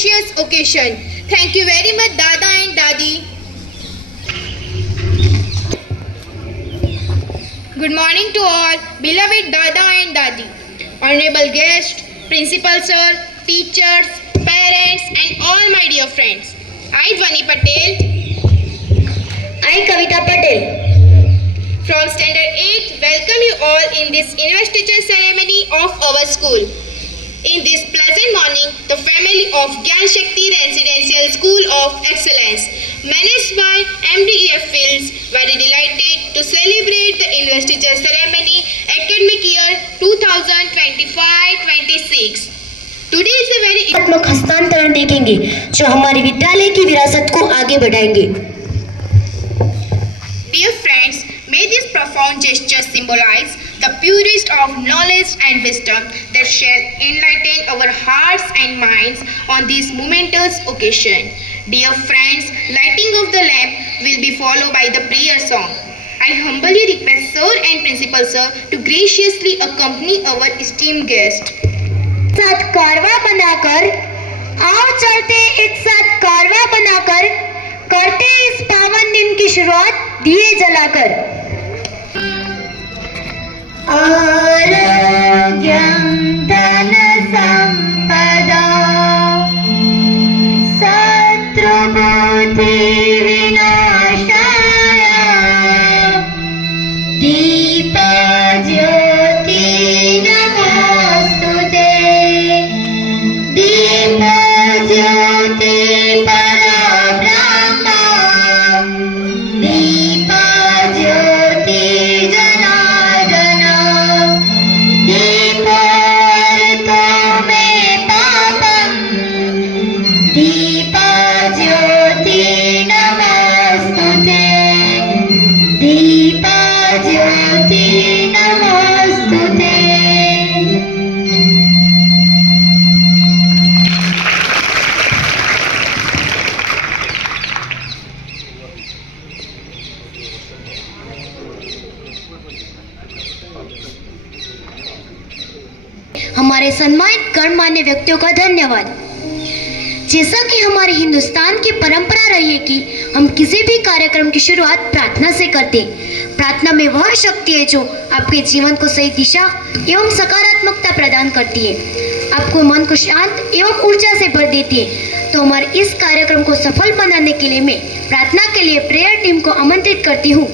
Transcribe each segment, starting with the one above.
auspicious occasion. Thank you very much, Dada and Dadi. Good morning to all, beloved Dada and Dadi, honorable guests, principal sir, teachers, parents, and all my dear friends. I, Dhwani Patel. I, Kavita Patel. From Standard 8, welcome you all in this investiture ceremony of our school. In this pleasant morning, the family of Gyan Shakti Residential School of Excellence, managed by MDEF feels very delighted to celebrate the investiture ceremony academic year 2025-26. Today is a very आत्मक हस्तांतरण देखेंगे जो हमारे विद्यालय की विरासत को आगे बढ़ाएंगे. Dear friends, may this profound gesture symbolize the purest of knowledge and wisdom that shall enlighten our hearts and minds on this momentous occasion. Dear friends, lighting of the lamp will be followed by the prayer song. I humbly request Sir and Principal Sir to graciously accompany our esteemed guest. साथ कारवा बनाकर आओ चलते एक साथ कारवा बनाकर करते इस पावन दिन की शुरुआत दिए जलाकर. आरोग्यं धन संपदा शत्रुबुद्धि विनाशाय दीप ज्योति नमोस्तुते दीप ज्योति परब्रह्म दीप ज्योति जनार्दन दीपार्तो मे पापं दीप ज्योति नमोस्तुते दीप ज्योति नमोस्तुते. हमारे सम्मानित गणमान्य व्यक्तियों का धन्यवाद. जैसा कि हमारे हिंदुस्तान की परंपरा रही है कि हम किसी भी कार्यक्रम की शुरुआत प्रार्थना से करते. प्रार्थना में वह शक्ति है जो आपके जीवन को सही दिशा एवं सकारात्मकता प्रदान करती है, आपको मन को शांत एवं ऊर्जा से भर देती है. तो हमारे इस कार्यक्रम को सफल बनाने के लिए मैं प्रार्थना के लिए प्रेयर टीम को आमंत्रित करती हूँ.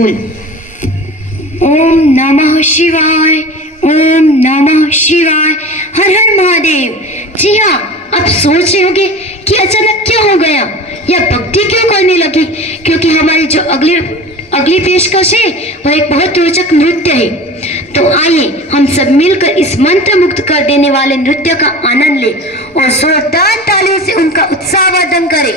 स्कूल। ओम नमः शिवाय, ओम नमः शिवाय, हर हर महादेव। जी हाँ, आप सोच रहे होंगे कि अचानक क्या हो गया या भक्ति क्यों करने लगी, क्योंकि हमारी जो अगली पेशकश है वह एक बहुत रोचक नृत्य है। तो आइए हम सब मिलकर इस मंत्र मुक्त कर देने वाले नृत्य का आनंद लें और जोरदार तालियों से उनका उत्साहवर्धन करें।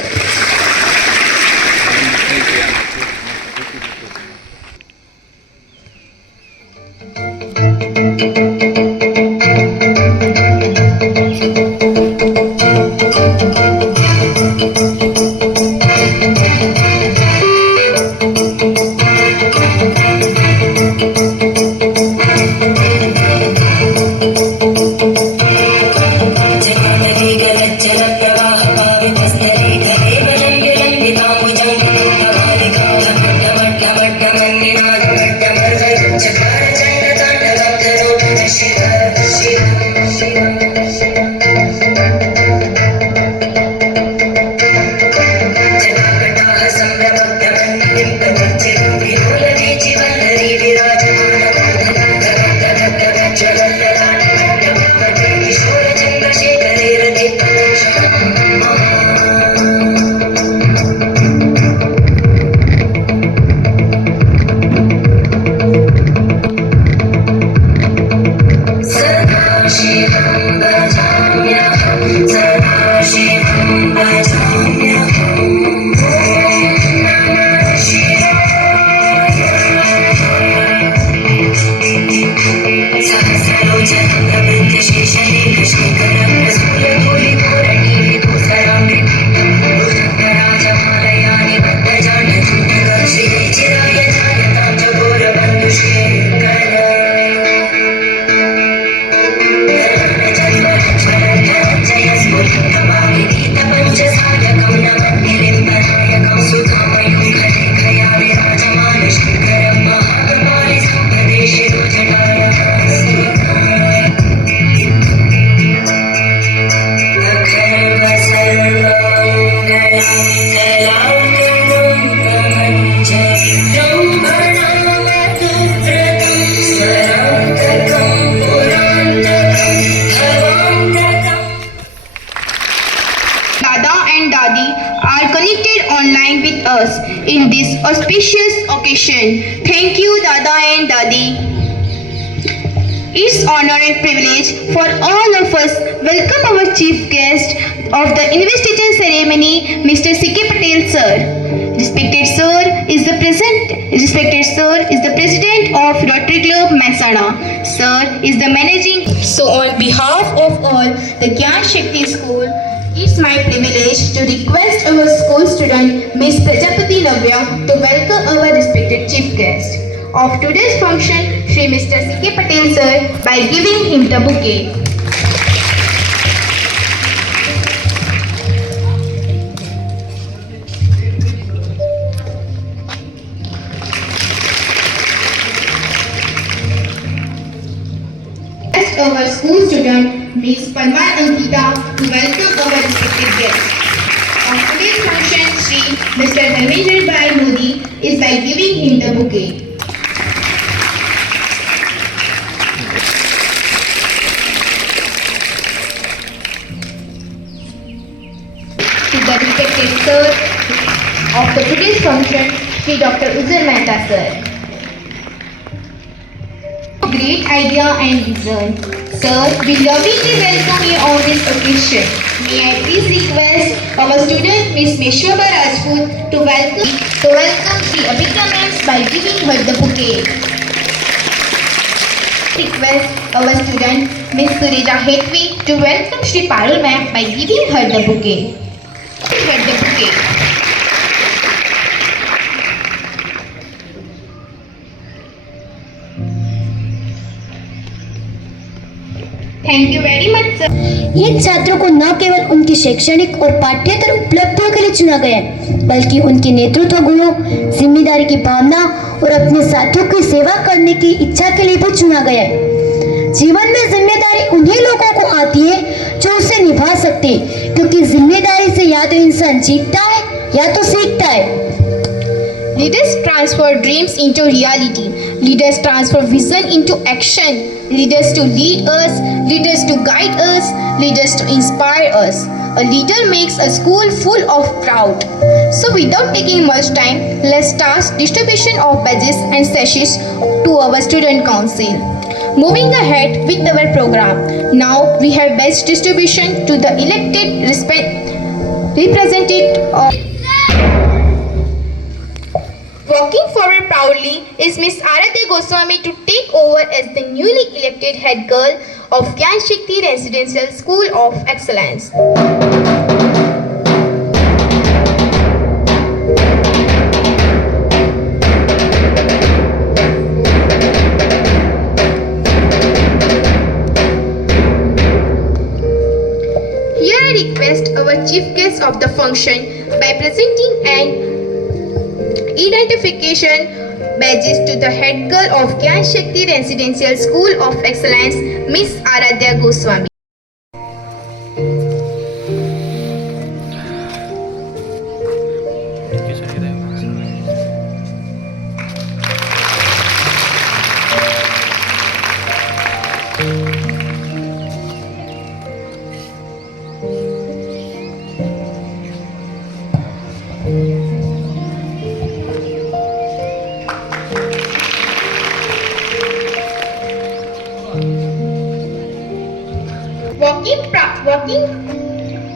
In this auspicious occasion. Thank you, Dada and Dadi. It's honor and privilege for all of us welcome our chief guest of the investiture ceremony, Mr. C.K. Patel sir. Respected sir is the president of Rotary Club Mehsana. Sir is the managing. So on behalf of all the Gyan Shakti School, it's my privilege to request our school student Miss Prajapati Navya to welcome our respected chief guest of today's function, Shri Mr. C.K. Patel sir, by giving him the bouquet. Our school student Miss Parmar Ankita to welcome our respected guest. On today's function, Shri Mr. Dharmendra Bhai Modi is by giving him the bouquet. To the respected sir of the today's function, Shri Dr. Uzal Mehta sir. Great idea and vision. Sir, we lovingly welcome you on this occasion. May I please request our student Miss Meshwaba Rajput to welcome Shri Abhika ma'am by giving her the bouquet. Request our student Miss Sureja Hetwi to welcome Shri Parul ma'am by giving her the bouquet. Thank you very much, sir. ये छात्रों को न केवल उनकी शैक्षणिक और पाठ्येतर उपलब्धियों के लिए चुना गया है, बल्कि उनके नेतृत्व गुणों, जिम्मेदारी की भावना और अपने साथियों की सेवा करने की इच्छा के लिए भी चुना गया है। जीवन में जिम्मेदारी उन्हीं लोगों को आती है जो उसे निभा सकते हैं, क्योंकि जिम्मेदारी से या तो इंसान जीतता है या तो सीखता है। Leaders transfer dreams into reality. Leaders transfer vision into action. Leaders to lead us, leaders to guide us, leaders to inspire us. A leader makes a school full of proud. So without taking much time, let's start distribution of badges and sashes to our student council. Moving ahead with our program. Now we have badge distribution to the elected representative of. Walking forward proudly is Miss Aradhya Goswami to take over as the newly elected head girl of Gyan Shakti Residential School of Excellence. Here I request our chief guest of the function by presenting an identification badges to the head girl of Gyan Shakti Residential School of Excellence, Miss Aradhya Goswami.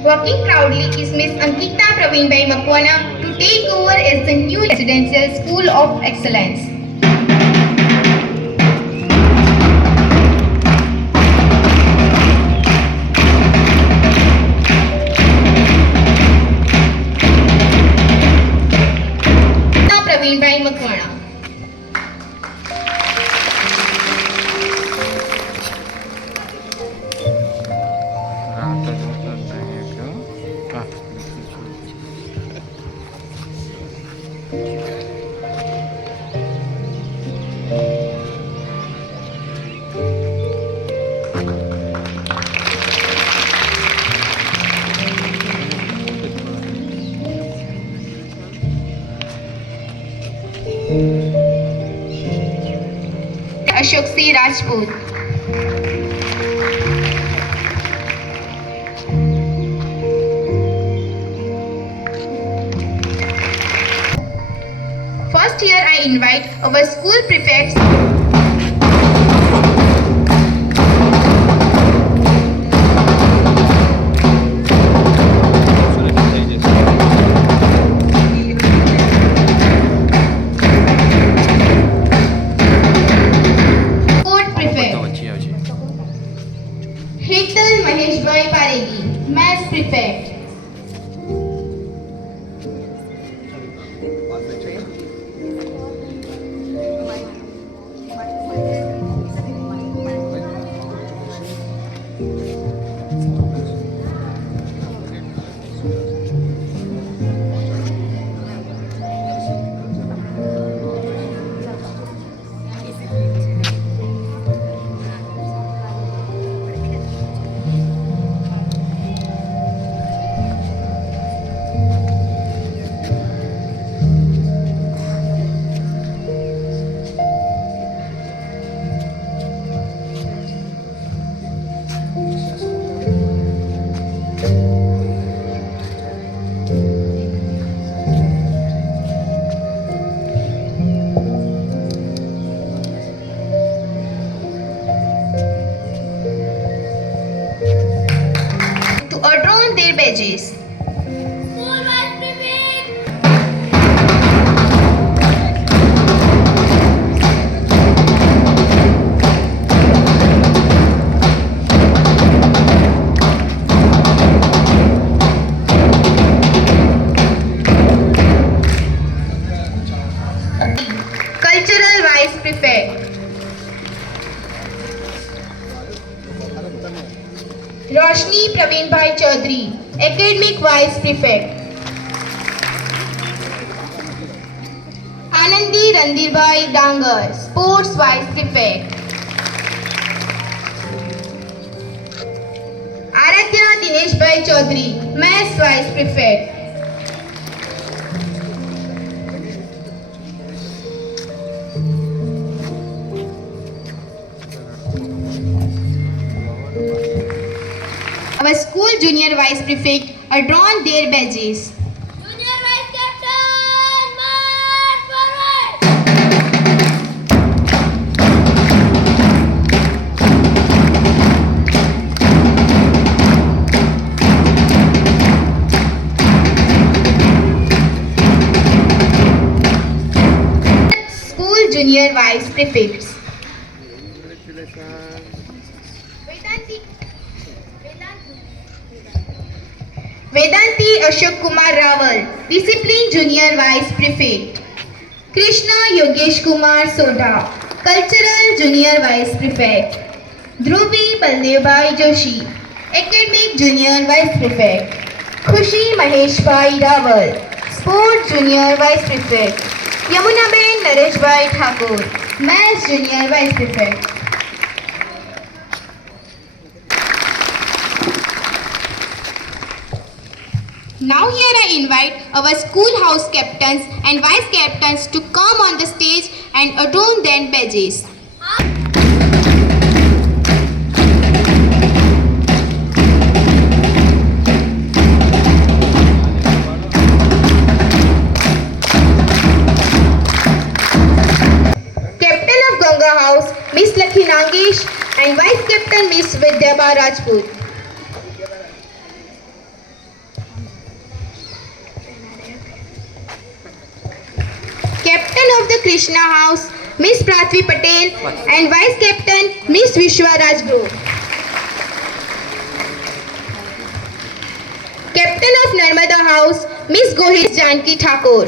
Walking proudly is Miss Ankita Praveenbai Makwana to take over as the new Residential School of Excellence. Praveenbai Makwana. Ashok C. Rajput. First here I invite our school prefects. Hetal Maheshbhai Paregi, Maths Prefect. To adorn their badges. Cultural Vice Prefect. Roshni Praveenbhai Chaudhary, Academic Vice Prefect. Anandi Randirbhai Dangar, Sports Vice Prefect. Aradhya Dineshbhai Chaudhary, Maths Vice Prefect. our school junior vice prefect adorn their badges. Junior Vice Captain, march forward! School junior vice prefects. Vedanti Ashok Kumar Rawal, Discipline Junior Vice Prefect. Krishna Yogesh Kumar Soda, Cultural Junior Vice Prefect. Dhruvi Baldevbhai Joshi, Academic Junior Vice Prefect. Khushi Maheshbhai Rawal, Sport Junior Vice Prefect. Yamunaben Nareshbhai Thakur, Maths Junior Vice Prefect. Now here I invite our schoolhouse captains and vice captains to come on the stage and adorn their badges. Captain of Ganga House, Miss Lakhi Nagesh, and Vice Captain Miss Vidyabha Rajput. Captain of the Krishna House, Miss Prithvi Patel, and Vice Captain Miss Vishwa Rajguru. Captain of Narmada House, Miss Gohil Janki Thakur.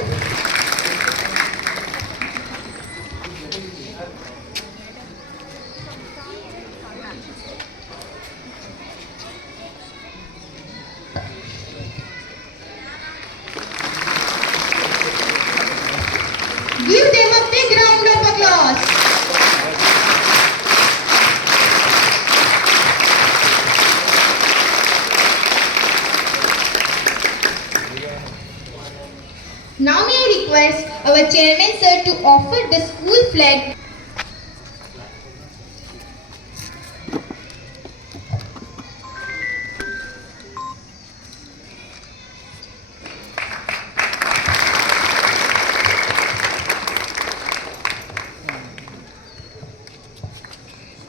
Give them a big round of applause. Now may I request our chairman sir to offer the school flag.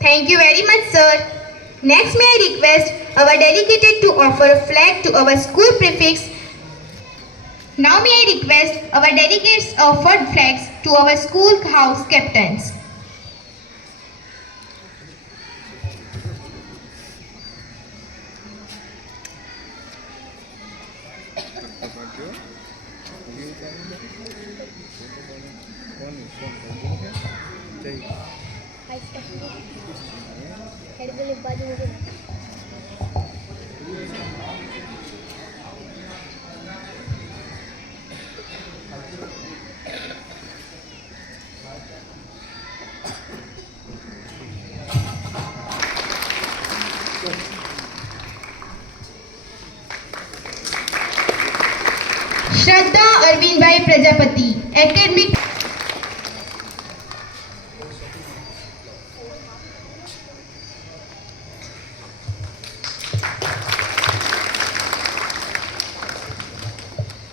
Thank you very much, sir. Next, may I request our delegated to offer a flag to our school prefects. Now, may I request our delegates offer flags to our school house captains. Shraddha Arvindbhai Prajapati, Academic.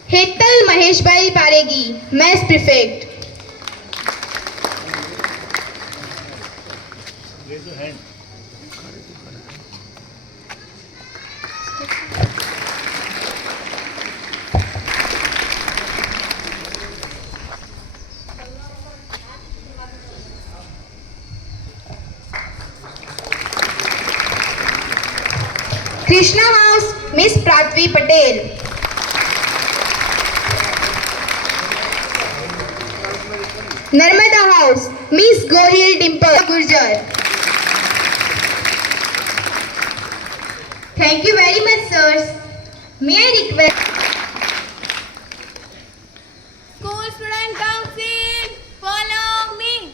Hetal Maheshbhai Paregi, Maths Prefect. Raise your hand. Krishna House, Miss Prithvi Patel. Narmada House, Miss Gohil Dimple Gurjar. Thank you very much, sirs. May I request School Student Council, follow me.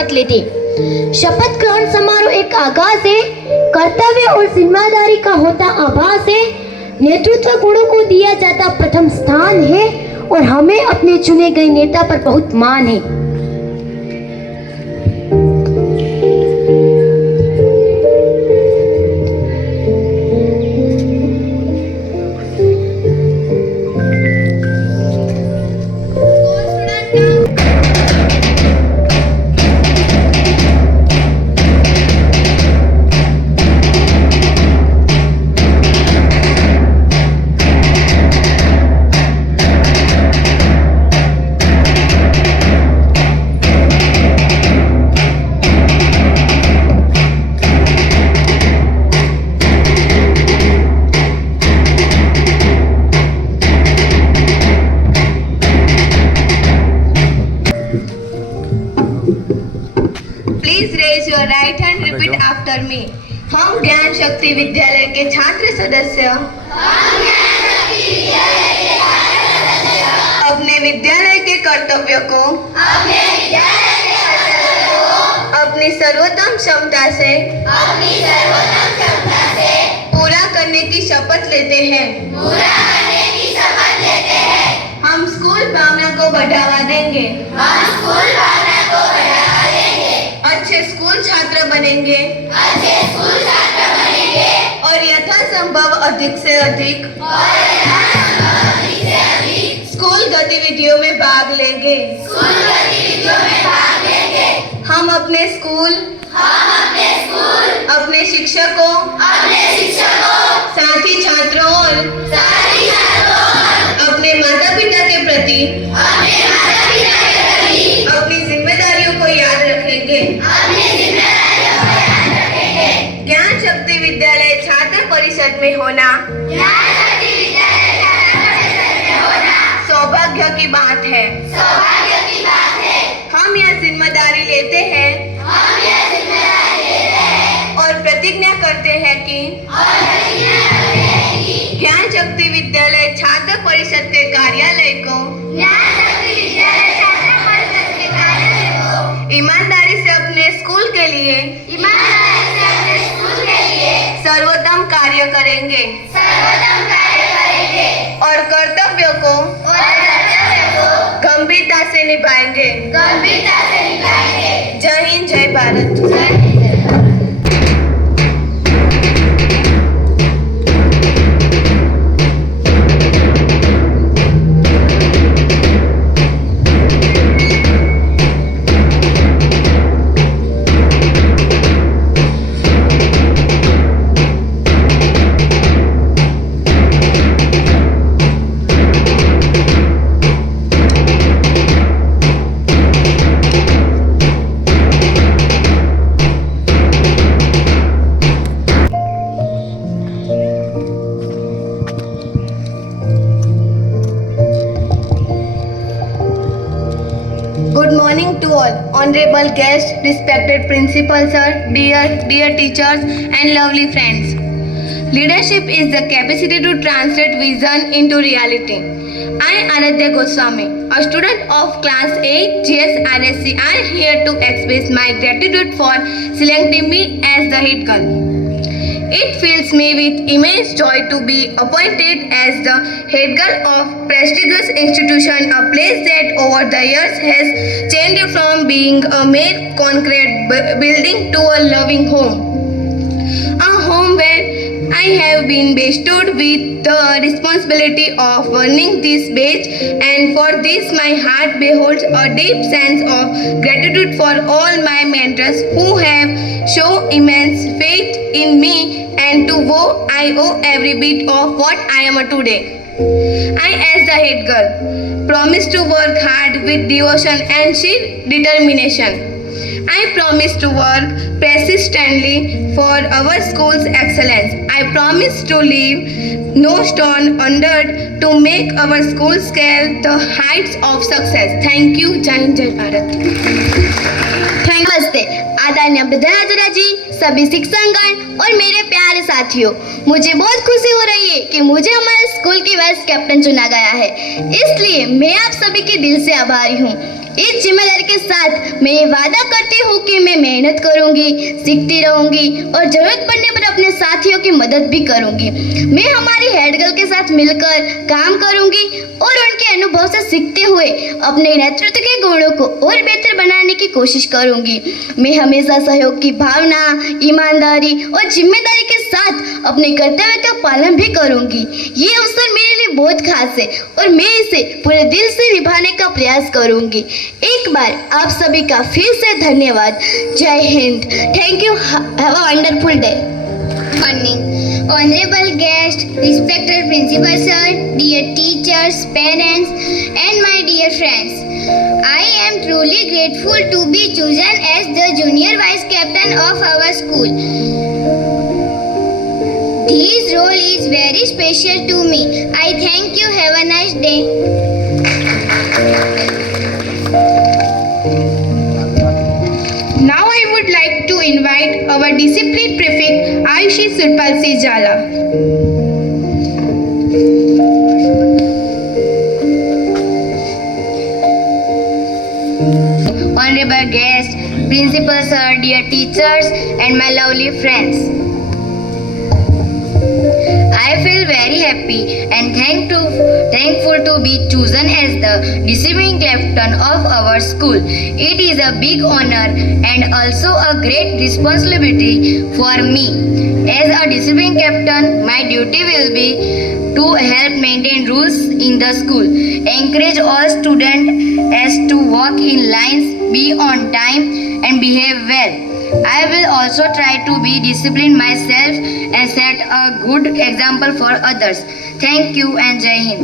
शपथ लेते। शपथ ग्रहण समारोह एक आगाज है, कर्तव्य और जिम्मेदारी का होता आभास है, नेतृत्व गुणों को दिया जाता प्रथम स्थान है और हमें अपने चुने गए नेता पर बहुत मान है। Please raise your right hand, repeat after me. हम ज्ञान शक्ति विद्यालय के छात्र सदस्य अपने विद्यालय के कर्तव्यों को अपनी सर्वोत्तम क्षमता से पूरा करने की शपथ लेते हैं। हम स्कूल भावना को बढ़ावा देंगे, अच्छे स्कूल छात्र बनेंगे और यथासंभव अधिक से अधिक स्कूल गतिविधियों में भाग लेंगे। हम अपने स्कूल, अपने शिक्षकों, साथी छात्रों और अपने माता पिता के प्रति अपनी जिम्मेदारियों को याद रखेंगे। ज्ञान शक्ति विद्यालय छात्र परिषद में होना सौभाग्य की बात है। हम यह जिम्मेदारी लेते हैं और प्रतिज्ञा करते हैं कि ज्ञान शक्ति विद्यालय छात्र परिषद के कार्यालय को ईमानदारी से अपने स्कूल के लिए सर्वोत्तम कार्य करेंगे और कर्तव्यों को गंभीरता से निभाएंगे। जय हिंद, जय Bharat. Good morning to all, honorable guests, respected principal sir, dear teachers and lovely friends. Leadership is the capacity to translate vision into reality. I, Aradhya Goswami, a student of class 8 GSRSC, I am here to express my gratitude for selecting me as the head girl. It fills me with immense joy to be appointed as the head girl of prestigious institution, a place that over the years has changed from being a mere concrete building to a loving home. A home where I have been bestowed with the responsibility of running this batch, and for this my heart beholds a deep sense of gratitude for all my mentors who have shown immense faith in me, and to whom I owe every bit of what I am today. I, as the head girl, promise to work hard with devotion and sheer determination. I promise to work persistently for our school's excellence. I promise to leave no stone unturned to make our school scale the heights of success. Thank you. Jai Hind, Jai Bharat. नमस्ते। नमस्ते आदरणीय प्रधानाचार्य जी, सभी शिक्षकगण और मेरे प्यारे साथियों, मुझे बहुत खुशी हो रही है कि मुझे हमारे स्कूल की वाइस कैप्टन चुना गया है। इसलिए मैं आप सभी के दिल से आभारी हूँ। इस जिम्मेदारी के साथ मैं ये वादा करती हूँ कि मैं मेहनत करूँगी, सीखती रहूँगी और जरूरत पड़ने पर अपने साथियों की मदद भी करूँगी। मैं हमारी हेड गर्ल के साथ मिलकर काम करूँगी और उनके अनुभव से सीखते हुए अपने नेतृत्व के गुणों को और बेहतर बनाने की कोशिश करूँगी। मैं हमेशा सहयोग की भावना, ईमानदारी और जिम्मेदारी के साथ अपने कर्तव्य का पालन भी करूँगी। ये अवसर मेरे लिए बहुत खास है और मैं इसे पूरे दिल से निभाने का प्रयास करूँगी। एक बार आप सभी का फिर से धन्यवाद। जय Hind. Thank you. Have a wonderful day. Morning, honorable guest, respected principal sir, dear teachers, parents, and my dear friends. I am truly grateful to be chosen as the junior vice captain of our school. This role is very special to me. I thank you. Have a nice day. Now I would like to invite our discipline prefect Ayushi Surpalsi Jala. Honorable guest, principal sir, dear teachers, and my lovely friends. I feel very happy and thankful to be chosen as the discipline captain of our school. It is a big honor and also a great responsibility for me. As a discipline captain, my duty will be to help maintain rules in the school, encourage all students as to walk in lines, be on time, and behave well. I will also try to be disciplined myself and set a good example for others. Thank you and Jai Hind.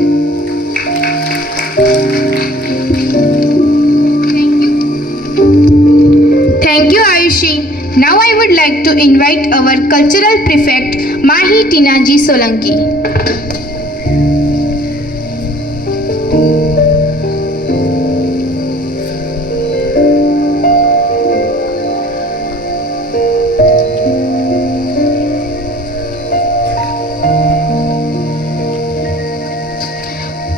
Thank you, Ayushi. Now I would like to invite our cultural prefect Mahi Tinaji Solanki.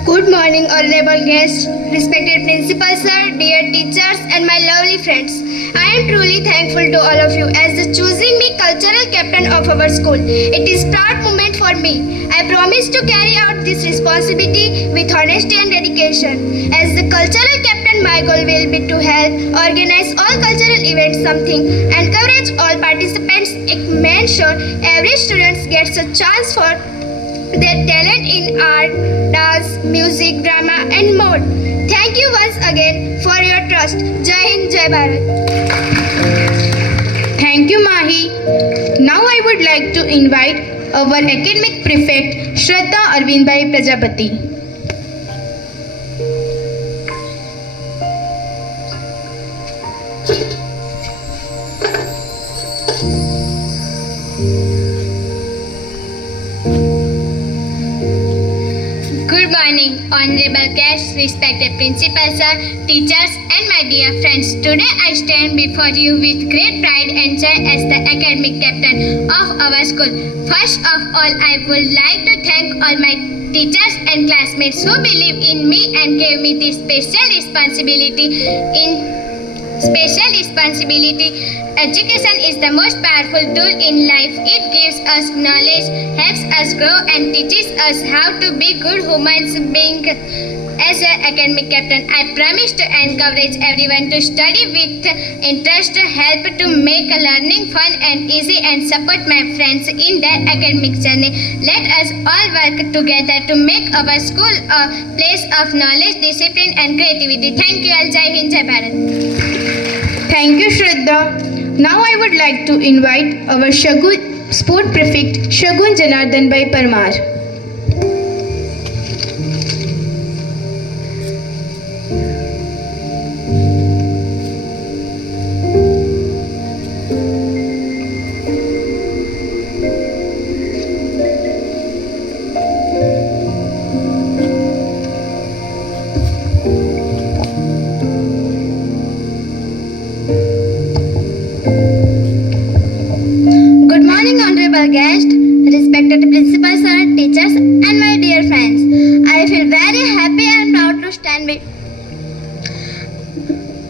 Good morning, honorable guests, respected principal sir, dear teachers, and my lovely friends. I am truly thankful to all of you as the choosing me cultural captain of our school. It is proud moment for me. I promise to carry out this responsibility with honesty and dedication. As the cultural captain, my goal will be to help organize all cultural events, something, encourage all participants, make sure every student gets a chance for their talent in art, dance, music, drama, and more. Thank you once again for your trust. Jai Hind, Jai Bharat. Thank you, Mahi. Now I would like to invite our academic prefect Shraddha Arvindbhai Prajapati. Good morning, honorable guests, respected principal sir, teachers, and my dear friends. Today I stand before you with great pride and joy as the academic captain of our school. First of all, I would like to thank all my teachers and classmates who believe in me and gave me this special responsibility. Education is the most powerful tool in life. It gives us knowledge, helps us grow, and teaches us how to be good humans beings. As an academic captain, I promise to encourage everyone to study with interest, help to make learning fun and easy, and support my friends in their academic journey. Let us all work together to make our school a place of knowledge, discipline, and creativity. Thank you all. Jai Hind, Jai Bharat. Thank you, Shraddha. Now I would like to invite our sport prefect Shagun Janardhan Bhai Parmar.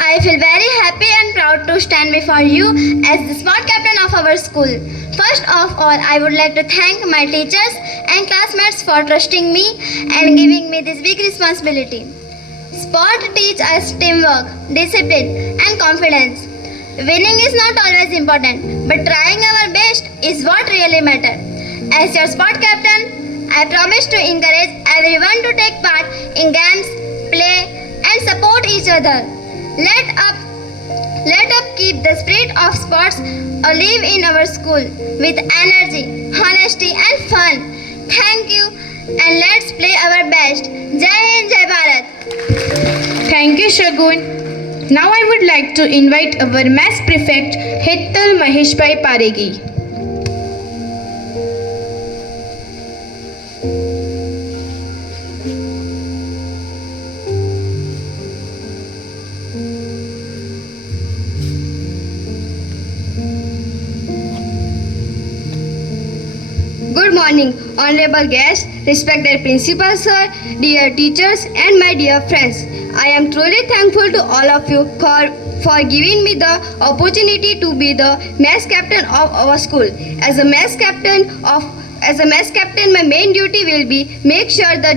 I feel very happy and proud to stand before you as the sport captain of our school. First of all, I would like to thank my teachers and classmates for trusting me and giving me this big responsibility. Sport teaches us teamwork, discipline, and confidence. Winning is not always important, but trying our best is what really matters. As your sport captain, I promise to encourage everyone to take part in games, play, and support each other. Let us keep the spirit of sports alive in our school with energy, honesty, and fun. Thank you, and let's play our best. Jai Hind, Jai Bharat. Thank you, Shagun. Now I would like to invite our Maths Prefect, Hettal Maheshbhai Paregi. Good morning, honorable guests, respected principal sir, dear teachers, and my dear friends. I am truly thankful to all of you for giving me the opportunity to be the mass captain of our school. As a mass captain, my main duty will be make sure the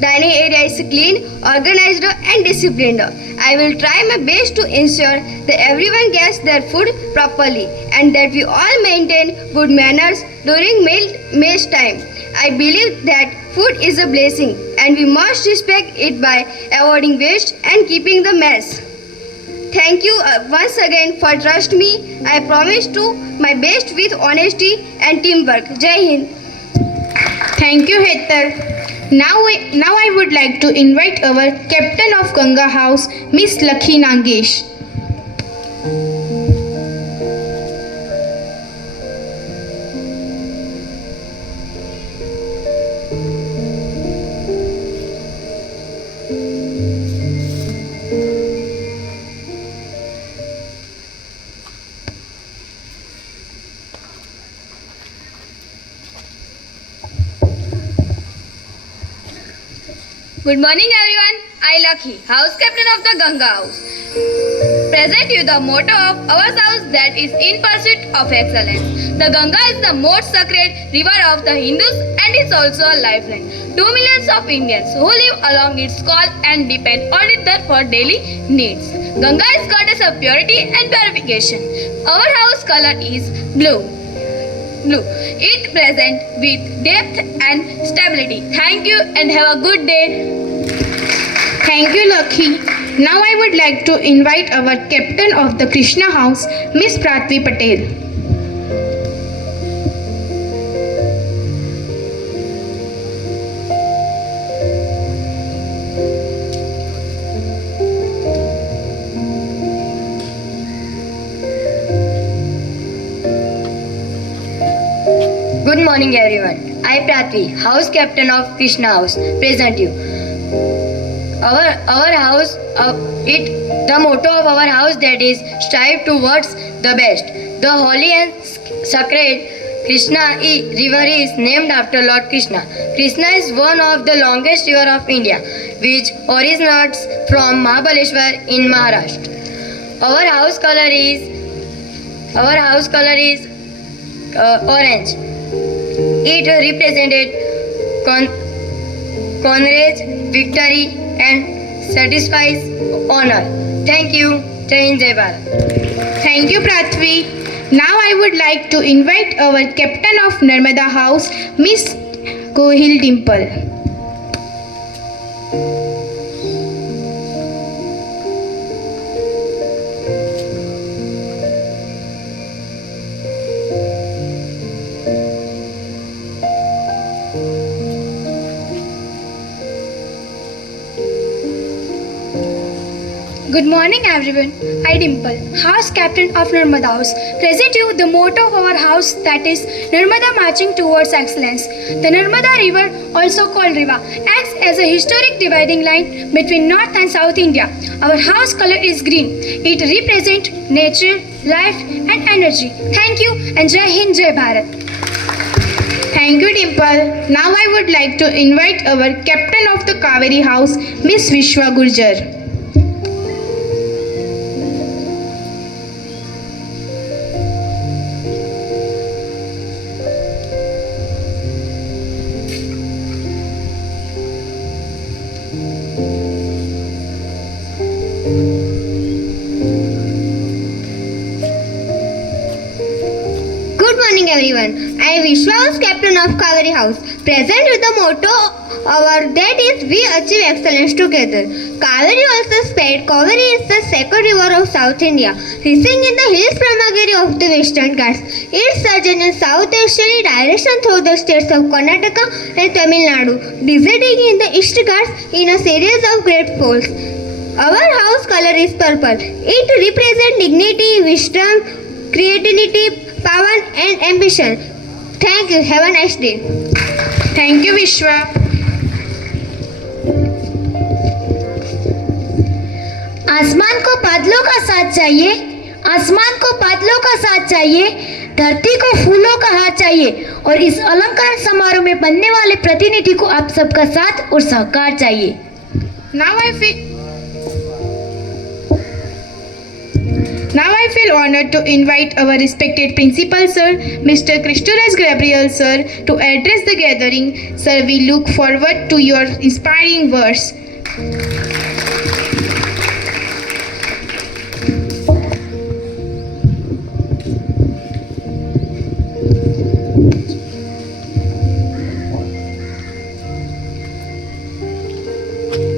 dining area is clean, organized, and disciplined. I will try my best to ensure that everyone gets their food properly and that we all maintain good manners during meal time. I believe that food is a blessing and we must respect it by avoiding waste and keeping the mess. Thank you once again for trust me. I promise to my best with honesty and teamwork. Jai Hind. Thank you, Hettal. Now I would like to invite our Captain of Ganga House, Miss Lakhi Nangesh. Good morning everyone. I Lakhi, house captain of the Ganga House. Present you the motto of our house that is in pursuit of excellence. The Ganga is the most sacred river of the Hindus and is also a lifeline. 2 million of Indians who live along its course and depend on it for daily needs. Ganga is goddess of purity and purification. Our house color is blue. It presents with depth and stability. Thank you and have a good day. Thank you, Lakhi. Now I would like to invite our Captain of the Krishna House, Miss Prathvi Patel. Good morning everyone. I Prathvi, house captain of Krishna House, present you. Our house, the motto of our house that is strive towards the best. The holy and sacred Krishna river is named after Lord Krishna. Krishna is one of the longest river of India, which originates from Mahabaleshwar in Maharashtra. Our house color is orange. It represented courage, victory, and satisfies honor. Thank you. Jai Hind, Jai Bharat. Thank you, Prathvi. Now I would like to invite our Captain of Narmada House, Miss Kohil Dimple. Good morning everyone. I Dimple, house captain of Narmada House, present you the motto of our house that is Narmada marching towards excellence. The Narmada river, also called Riva, acts as a historic dividing line between North and South India. Our house color is green. It represents nature, life and energy. Thank you and Jai Hind, Jai Bharat. Thank you, Dimple. Now I would like to invite our Captain of the Kaveri House, Miss Vishwa Gurjar. Good morning, everyone. I am Vishwa, House Captain of Kaveri House. Present with the motto our that is we achieve excellence together. Kaveri also said Kaveri is the second river of South India, rising in the hills Brahmagiri of the Western Ghats. It surges in southeasterly direction through the states of Karnataka and Tamil Nadu, descending in the East Ghats in a series of great falls. Our house color is purple. It represents dignity, wisdom, creativity, power and ambition. Thank you. Have a nice day. Thank you, Vishwa. आसमान को बादलों का साथ चाहिए, आसमान को बादलों का साथ चाहिए, धरती को फूलों का हाथ चाहिए और इस अलंकरण समारोह में बनने वाले प्रतिनिधि को आप सबका साथ और सहकार चाहिए. Now I feel honored to invite our respected principal sir, Mr. Krishnaraj Gabriel sir, to address the gathering. Sir, we look forward to your inspiring words.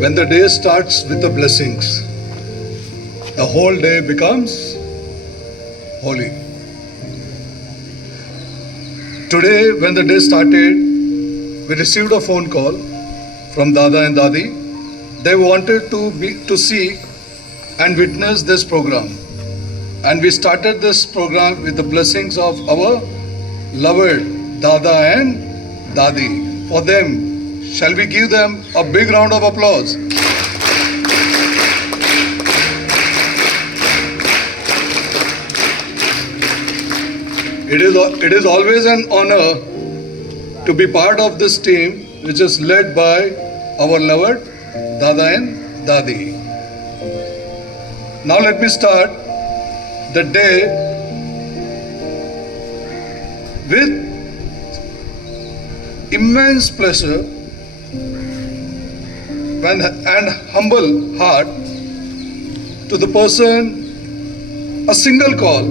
When the day starts with the blessings, the whole day becomes holy. Today, when the day started, we received a phone call from Dada and Dadi. They wanted to see and witness this program. And we started this program with the blessings of our loved Dada and Dadi. For them, shall we give them a big round of applause? It is always an honor to be part of this team which is led by our loved Dada and Dadi. Now let me start the day with immense pleasure and humble heart to the person, a single call,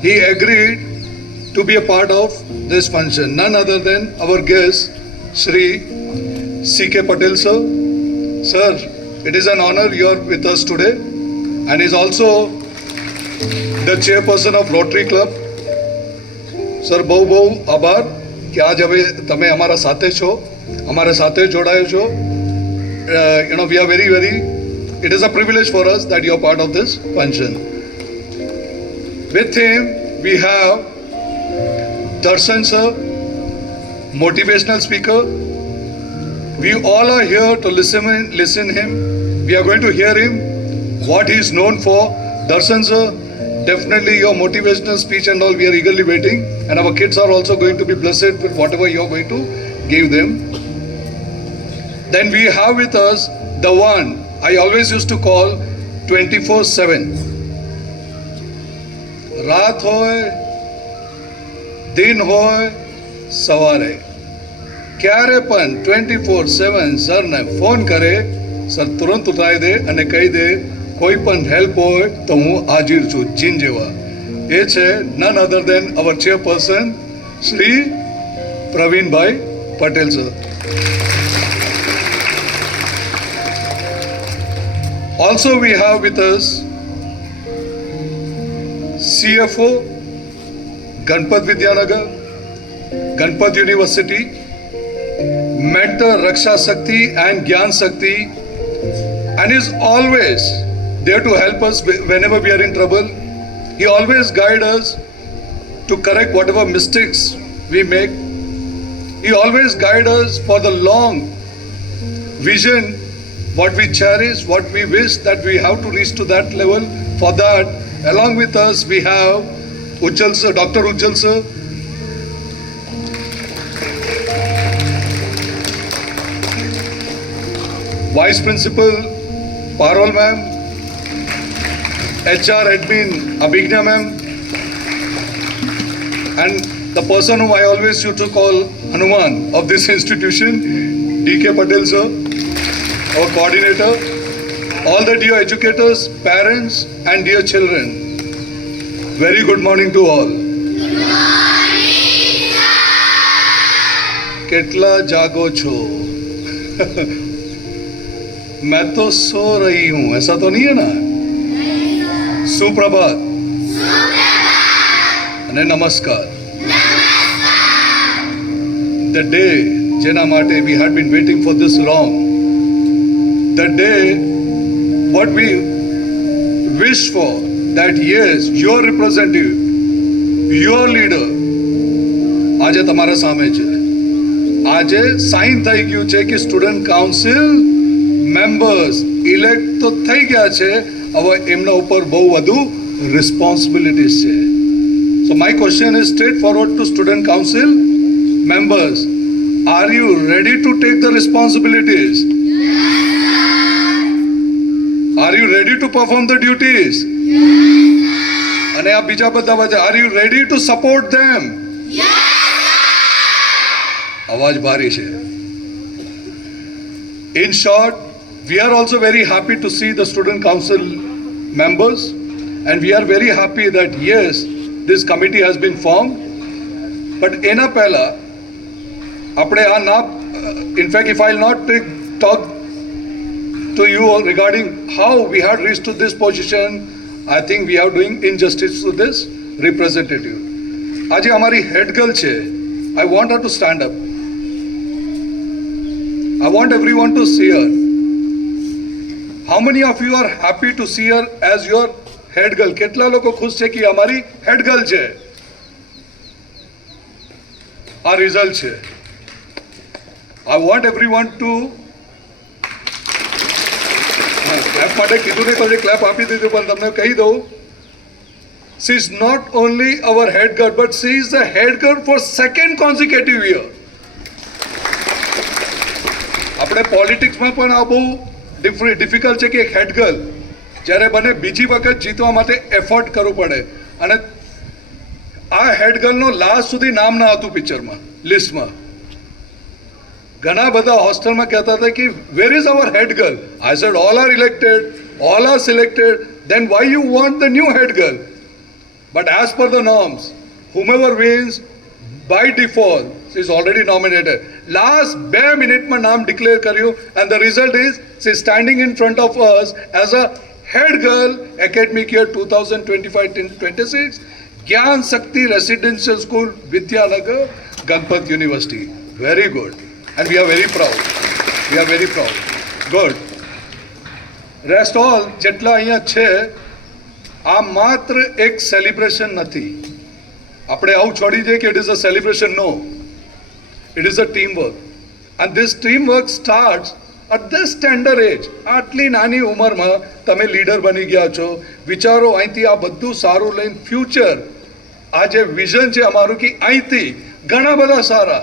he agreed to be a part of this function. None other than our guest, Shri C.K. Patel sir. Sir, it is an honor you are with us today, and is also the chairperson of Rotary Club. Sir બહુ બહુ આભાર કે આજ હવે તમે અમારા સાથે છો, અમારા સાથે જોડાયો છો. We are very, it is a privilege for us that you are part of this function. With him, we have Darshan sir, motivational speaker. We all are here to listen him. We are going to hear him, what he is known for. Darshan sir, definitely your motivational speech and all, we are eagerly waiting. And our kids are also going to be blessed with whatever you are going to give them. Then we have with us the one I always used to call 24/7. रात होए, दिन होए, सवारे, क्यारे पण 24/7 sir ने phone करे, sir तुरंत उठाई दे અને કહી દે કોઈ પણ હેલ્પ હોય તો હું હાજર છું જીન જેવા. એ છે none other than our chairperson Shri Praveen Bhai Patel sir. Also we have with us CFO Ganpat Vidyanagar, Ganpat University, mentor Raksha Shakti and Gyan Shakti, and is always there to help us whenever we are in trouble. He always guides us to correct whatever mistakes we make. He always guides us for the long vision, what we cherish, what we wish that we have to reach to that level. For that, along with us, we have Ujjal sir, Dr. Ujjal sir, Vice Principal Parol ma'am, HR admin Abhigna ma'am, and the person whom I always used to call Hanuman of this institution, D.K. Patel sir, our coordinator. all the dear educators, parents, and dear children. Very good morning to all. કેટલા જાગો છો? मैं तो सो रही हूं, ऐसा तो नहीं है ना? सुप्रभात અને નમસ્કાર. The day જેના માટે we had been waiting for this long, the day what we wish for, that yes, your representative, your leader આજે તમારા સામે છે. આજે સાઇન થઈ ગયું છે કે સ્ટુડન્ટ કાઉન્સિલ મેમ્બર્સ ઇલેક્ટ તો થઈ ગયા છે, હવે એમના ઉપર બહુ વધુ રિસ્પોન્સિબિલિટીઝ છે. So my question is straightforward to student council members. Are you ready to take the responsibilities? Are you ready to perform the duties? અને આ બીજા બધા વચ્ચે are you ready to support them? અવાજ ભારી છે. In short, we are also very happy to see the student council members, and we are very happy that yes, this committee has been formed. But ena pehla apne aa na, in fact, if I'll not talk to you regarding how we had reached to this position, I think we are doing injustice to this representative. આજે અમારી head girl છે. I want her to stand up. I want everyone to see her. How many of you are happy to see her as your head girl? કેટલા લોકો ખુશ છે કે અમારી head girl છે? આ રિઝલ્ટ છે. I want everyone to clap માટે કીધું નહીં, તો ક્લેપ આપી દીધું, પણ તમને કહી દઉં, she is not only our head girl, but she is the head girl for second consecutive year. આપણે પોલિટિક્સમાં પણ આ બહુ ડિફિકલ્ટ છે કે એક હેડ ગર્લ જ્યારે બને બીજી વખત જીતવા માટે એફર્ટ કરવું પડે. અને આ હેડ ગર્લનો લાસ્ટ સુધી નામ ના હતું પિક્ચરમાં, લિસ્ટમાં. ઘણા બધા હોસ્ટેલમાં કહેતા હતા કે where is our head girl? I said all are elected, all are selected, then why you want the new head girl? But as per the norms, whomever wins by default is already nominated. Last 2 મિનિટમાં નામ declare કર્યું, and the result is she is standing in front of us as a head girl academic year 2025-26, Gyan Shakti Residential School, Vidyanagar, Ganpat University. Very good, and we are very proud. We are very proud. Good. Rest all જેટલા અહીંયા છે, આ માત્ર એક celebration નથી. આપણે આવું છોડી દઈએ કે it is a celebration. No, it is a teamwork, and this teamwork starts at this tender age. આટલી નાની ઉંમરમાં તમે લીડર બની ગયા છો. વિચારો, અહીંથી આ બધું સારું લઈને ફ્યુચર, આ જે વિઝન છે અમારું કે અહીંથી ઘણા બધા સારા,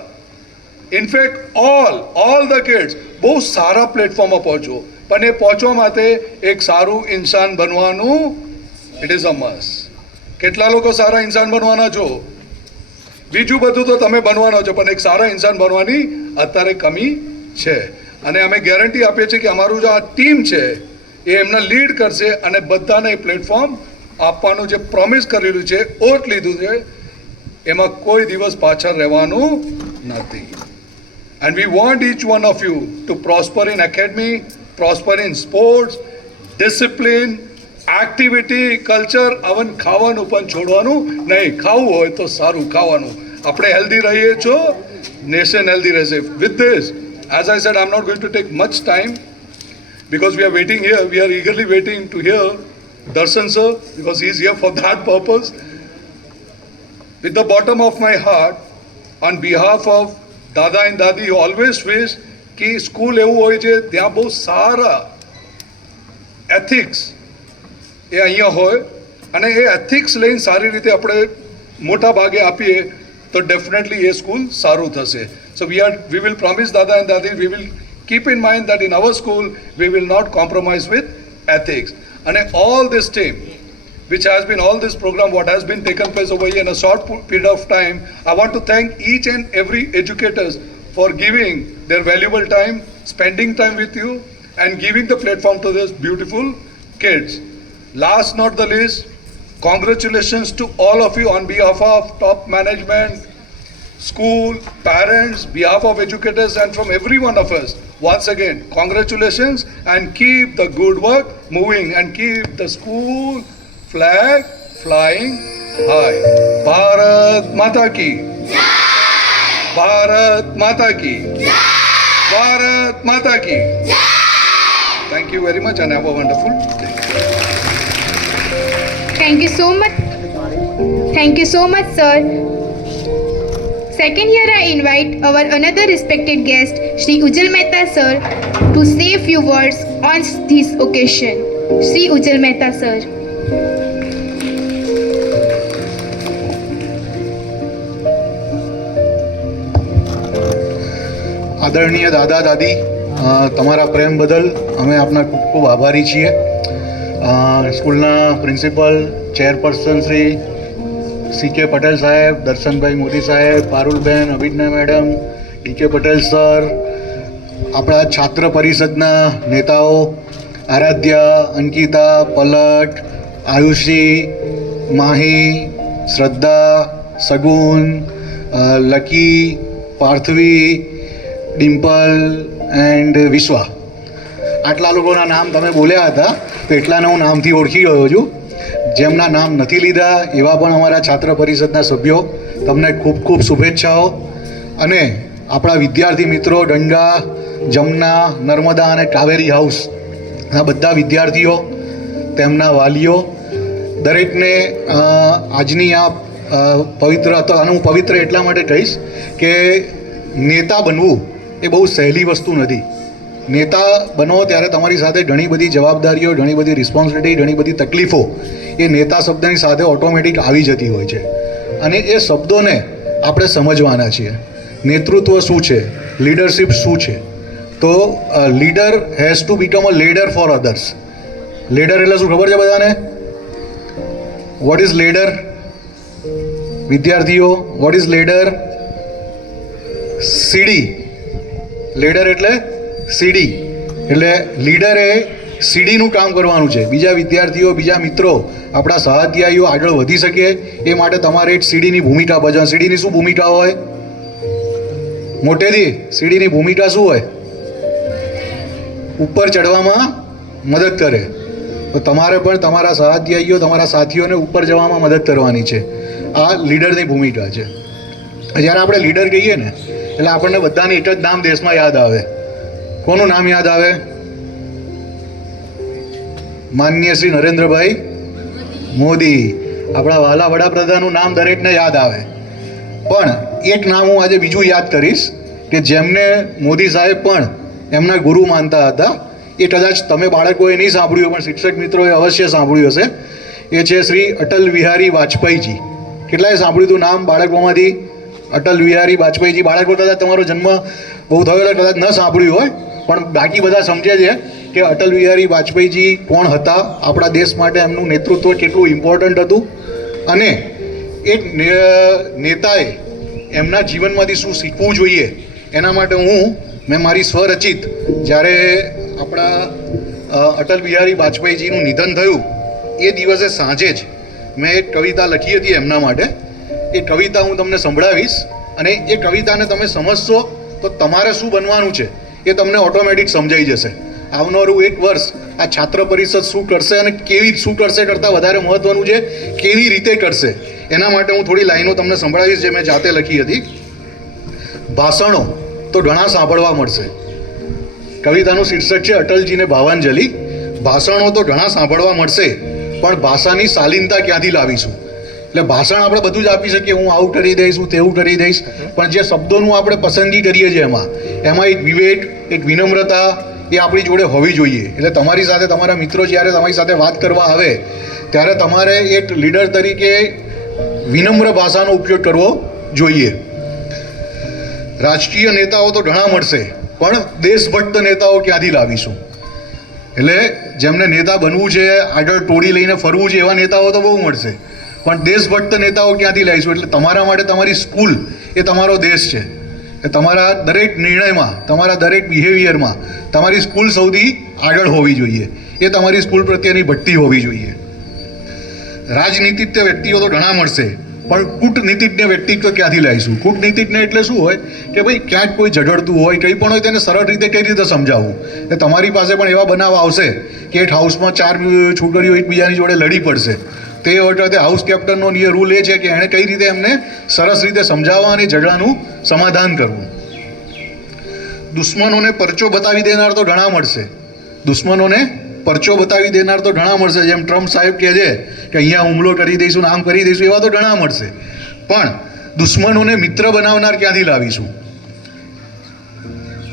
ઇનફેક્ટ ઓલ ધ કિડ્સ બહુ સારા પ્લેટફોર્મમાં પહોંચો. પણ એ પહોંચવા માટે એક સારું ઇન્સાન બનવાનું ઇટ ઇઝ અ મસ્ટ. કેટલા લોકો સારા ઇન્સાન બનવાના છો? બીજું બધું તો તમે બનવાનો છો, પણ એક સારા ઇન્સાન બનવાની અત્યારે કમી છે. અને અમે ગેરંટી આપીએ છીએ કે અમારું જે આ ટીમ છે એ એમને લીડ કરશે, અને બધાને પ્લેટફોર્મ આપવાનું જે પ્રોમિસ કરેલું છે, ઓથ લીધું છે, એમાં કોઈ દિવસ પાછળ રહેવાનું નથી. And we want each one of you to prosper in academy, prosper in sports, discipline, activity, culture. અવન ખાવાનું પણ છોડવાનું નહીં. ખાવું હોય તો સારું ખાવાનું. આપણે હેલ્ધી રહીએ છો, નેશન હેલ્ધી રહેશે. With this, as I said, I'm not going to take much time because we are waiting here. We are eagerly waiting to hear Darshan sir because he is here for that purpose. With the bottom of my heart, on behalf of Dada and Dadi, who always wish कि school એવું હોય છે ત્યાં બહુ સારા ethics એ અહીંયા હોય, અને એ ethics લઈને સારી રીતે આપણે મોટા ભાગે આપીએ તો ડેફિનેટલી એ સ્કૂલ સારું થશે. So we will promise Dada and Dadi, we will keep in mind that in our school we will not compromise with ethics. And all this team which has been all this program what has been taken place over here in a short period of time, I want to thank each and every educators for giving their valuable time, spending time with you, and giving the platform to these beautiful kids. Last not the least, congratulations to all of you on behalf of top management, school, parents, behalf of educators and from every one of us. Once again, congratulations and keep the good work moving and keep the school flag flying high. Bharat Mata Ki Jai! Bharat Mata Ki Jai! Bharat Mata Ki Jai! Thank you very much and have a wonderful day. Thank you so much. Thank you so much, sir. Second, here I invite our another respected guest, Shri Ujjal Mehta sir, to say a few words on this occasion. Shri Ujjal Mehta sir. આદરણીય દાદા દાદી, તમારા પ્રેમ બદલ અમે આપના ખૂબ ખૂબ આભારી છીએ. સ્કૂલના પ્રિન્સિપલ, ચેરપર્સન શ્રી સી.કે. પટેલ સાહેબ, દર્શનભાઈ મોદી સાહેબ, પારુલબેન, અભિજ્ઞા મેડમ, ડી.કે. પટેલ સર, આપણા છાત્ર પરિષદના નેતાઓ આરાધ્યા, અંકિતા, પલટ, આયુષી, માહી, શ્રદ્ધા, સગુન, લકી, પાર્થવી, ડિમ્પલ એન્ડ વિશ્વા, આટલા લોકોના નામ તમે બોલ્યા હતા તો એટલાને હું નામથી ઓળખી ગયો છું. જેમના નામ નથી લીધા એવા પણ અમારા છાત્ર પરિષદના સભ્યો, તમને ખૂબ ખૂબ શુભેચ્છાઓ. અને આપણા વિદ્યાર્થી મિત્રો ગંગા, જમના, નર્મદા અને કાવેરી હાઉસ આ બધા વિદ્યાર્થીઓ, તેમના વાલીઓ, દરેકને આજની આ પવિત્ર, તો આને હું પવિત્ર એટલા માટે કહીશ કે નેતા બનવું એ બહુ સહેલી વસ્તુ નથી. નેતા બનો ત્યારે તમારી સાથે ઘણી બધી જવાબદારીઓ, ઘણી બધી રિસ્પોન્સિબિલિટી, ઘણી બધી તકલીફો એ નેતા શબ્દની સાથે ઓટોમેટિક આવી જતી હોય છે. અને એ શબ્દોને આપણે સમજવાના છીએ. નેતૃત્વ શું છે, લીડરશિપ શું છે? તો leader has to become a leader for others. Leader એટલે શું ખબર છે બધાને? What is leader? વિદ્યાર્થીઓ, વોટ ઇઝ લીડર? સીડી. લીડર એટલે સીડી. એટલે લીડરે સીડીનું કામ કરવાનું છે. બીજા વિદ્યાર્થીઓ, બીજા મિત્રો, આપણા સહાધ્યાયીઓ આગળ વધી શકે એ માટે તમારે એક સીડીની ભૂમિકા ભજવવાની. સીડીની શું ભૂમિકા હોય? મોટેથી સીડીની ભૂમિકા શું હોય? ઉપર ચડવામાં મદદ કરે. તો તમારે પણ તમારા સહાધ્યાયીઓ, તમારા સાથીઓને ઉપર જવામાં મદદ કરવાની છે. આ લીડરની ભૂમિકા છે. જ્યારે આપણે લીડર કહીએ ને એટલે આપણને બધાને એક જ નામ દેશમાં યાદ આવે. કોનું નામ યાદ આવે? માનનીય શ્રી નરેન્દ્રભાઈ મોદી. આપણા વહાલા વડાપ્રધાનનું નામ દરેકને યાદ આવે. પણ એક નામ હું આજે બીજું યાદ કરીશ કે જેમને મોદી સાહેબ પણ એમના ગુરુ માનતા હતા. એ કદાચ તમે બાળકોએ નહીં સાંભળ્યું પણ શિક્ષક મિત્રોએ અવશ્ય સાંભળ્યું હશે. એ છે શ્રી અટલ બિહારી વાજપેયીજી. કેટલાએ સાંભળ્યું હતું નામ બાળકોમાંથી? અટલ બિહારી વાજપેયીજી. બાળકો કદાચ તમારો જન્મ બહુ થયો એટલે કદાચ ન સાંભળ્યું હોય, પણ બાકી બધા સમજે છે કે અટલ બિહારી વાજપેયીજી કોણ હતા, આપણા દેશ માટે એમનું નેતૃત્વ કેટલું ઇમ્પોર્ટન્ટ હતું, અને એક નેતાએ એમના જીવનમાંથી શું શીખવું જોઈએ એના માટે મેં મારી સ્વરચિત, જ્યારે આપણા અટલ બિહારી વાજપેયીજીનું નિધન થયું એ દિવસે સાંજે જ મેં એક કવિતા લખી હતી એમના માટે. એ કવિતા હું તમને સંભળાવીશ અને એ કવિતાને તમે સમજશો તો તમારે શું બનવાનું છે એ તમને ઓટોમેટિક સમજાઈ જશે. આવનારું એક વર્ષ આ છાત્ર પરિષદ શું કરશે અને કેવી શું કરશે કરતાં વધારે મહત્ત્વનું છે કેવી રીતે કરશે. એના માટે હું થોડી લાઈનો તમને સંભળાવીશ જે મેં જાતે લખી હતી. ભાષણો તો ઘણા સાંભળવા મળશે. કવિતાનું શીર્ષક છે અટલજીને ભાવાંજલિ. ભાષણો તો ઘણા સાંભળવા મળશે, પણ ભાષાની શાલીનતા ક્યાંથી લાવીશું? એટલે ભાષણ આપણે બધું જ આપી શકીએ, હું આવું કરી દઈશ, હું તેવું કરી દઈશ, પણ જે શબ્દોનું આપણે પસંદગી કરીએ છીએ એમાં એક વિવેક, એક વિનમ્રતા એ આપણી જોડે હોવી જોઈએ. એટલે તમારી સાથે, તમારા મિત્રો જ્યારે તમારી સાથે વાત કરવા આવે ત્યારે તમારે એક લીડર તરીકે વિનમ્ર ભાષાનો ઉપયોગ કરવો જોઈએ. રાજકીય નેતાઓ તો ઘણા મળશે, પણ દેશભક્ત નેતાઓ ક્યાંથી લાવીશું? એટલે જેમને નેતા બનવું છે, આગળ ટોળી લઈને ફરવું છે, એવા નેતાઓ તો બહુ મળશે, પણ દેશભક્ત નેતાઓ ક્યાંથી લાવીશું? એટલે તમારા માટે તમારી સ્કૂલ એ તમારો દેશ છે. કે તમારા દરેક નિર્ણયમાં, તમારા દરેક બિહેવિયરમાં તમારી સ્કૂલ સૌથી આગળ હોવી જોઈએ. એ તમારી સ્કૂલ પ્રત્યેની ભક્તિ હોવી જોઈએ. રાજનીતિજ્ઞ વ્યક્તિઓ તો ઘણા મળશે, પણ કૂટનીતિજ્ઞ વ્યક્તિત્વ ક્યાંથી લાવીશું? કૂટનીતિજ્ઞ એટલે શું હોય કે ભાઈ ક્યાંક કોઈ ઝઘડતું હોય, કંઈ પણ હોય તેને સરળ રીતે કઈ રીતે સમજાવવું. કે તમારી પાસે પણ એવા બનાવ આવશે કે એક હાઉસમાં 4 છોકરીઓ એકબીજાની જોડે લડી પડશે. તે વખતે હાઉસ કેપ્ટનનો રૂલ એ છે કે એણે કઈ રીતે એમને સરસ રીતે સમજાવવા અને ઝઘડાનું સમાધાન કરવું. દુશ્મનોને પરચો બતાવી દેનાર તો ઘણા મળશે. દુશ્મનોને પરચો બતાવી દેનાર તો ઘણા મળશે. જેમ ટ્રમ્પ સાહેબ કહે છે કે અહીંયા હુમલો કરી દઈશું, આમ કરી દઈશું, એવા તો ઘણા મળશે. પણ દુશ્મનોને મિત્ર બનાવનાર ક્યાંથી લાવીશું?